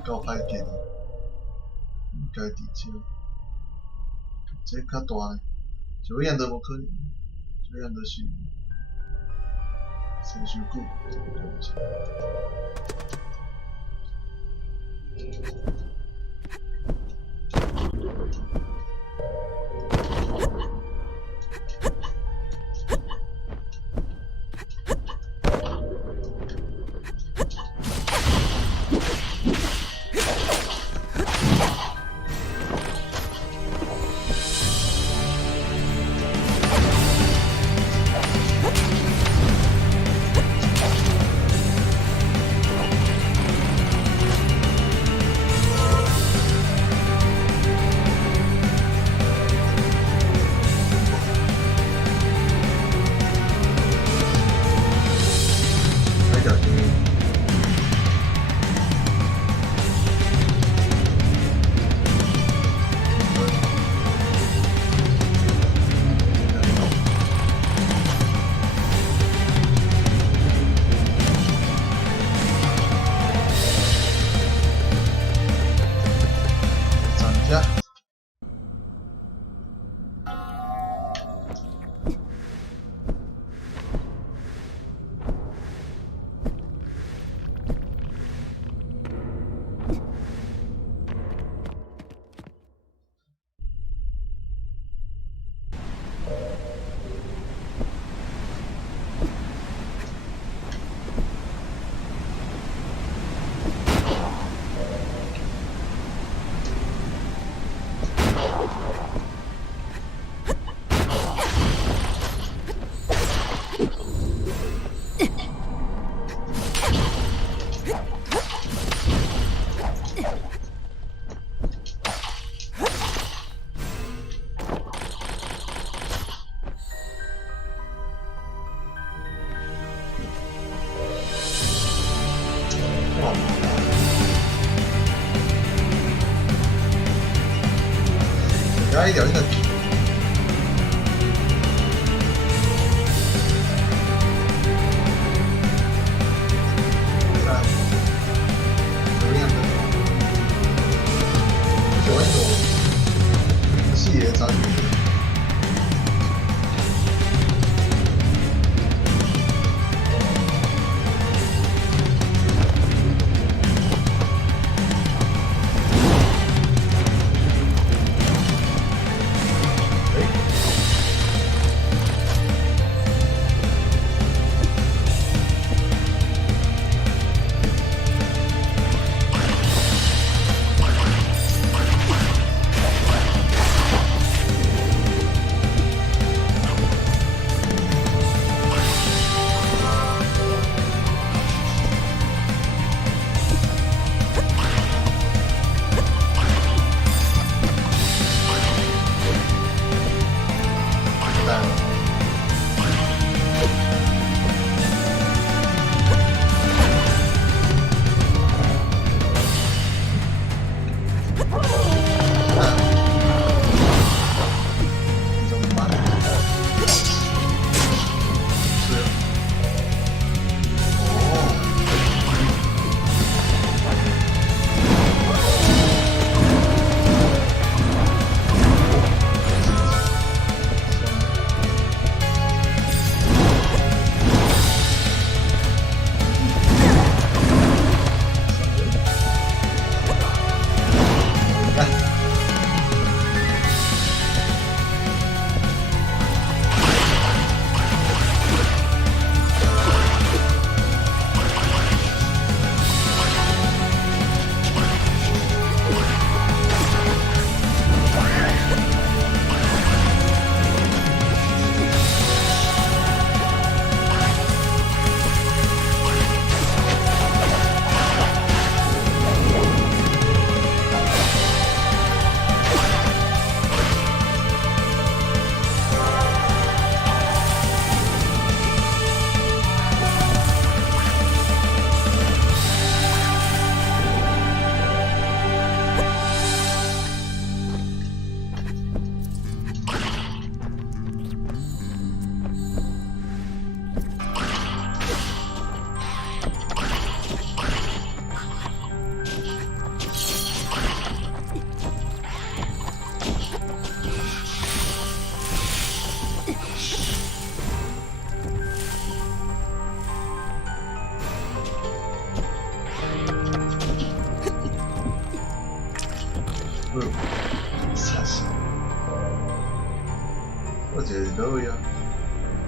够歹见，应该伫这。这较大呢，就样都无可能，这样都是生伤久。加一点下去。细节差距。都一样。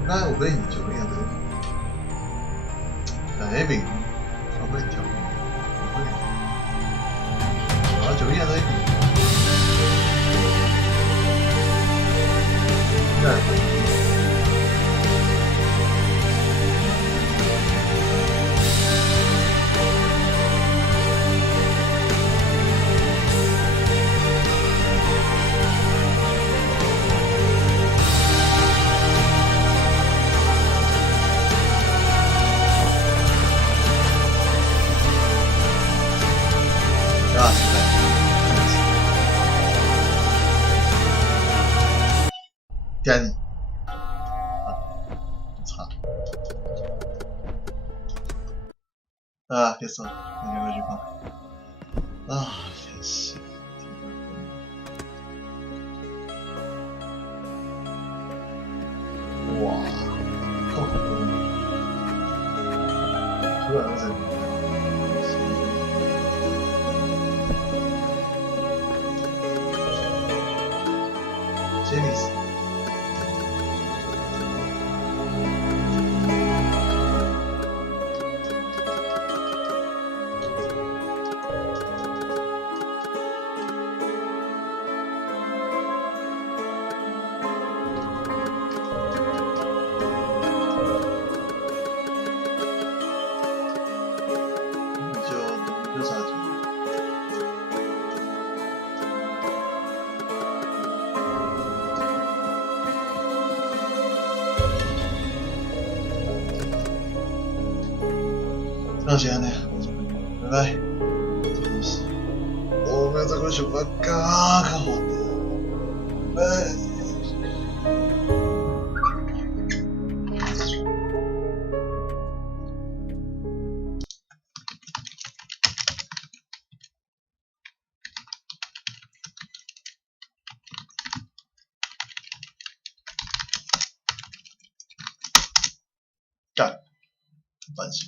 那我跟你就一样的。哪一名？他会跳，不会。啊，就一样的。那。啊，现在，干，操！啊，别说，你就过去吧。啊，真是。哇，好恐怖！突然间。杰尼斯。就啥子？那先呢，拜拜。我们这个小巴嘎可好的，拜拜。干，烦死。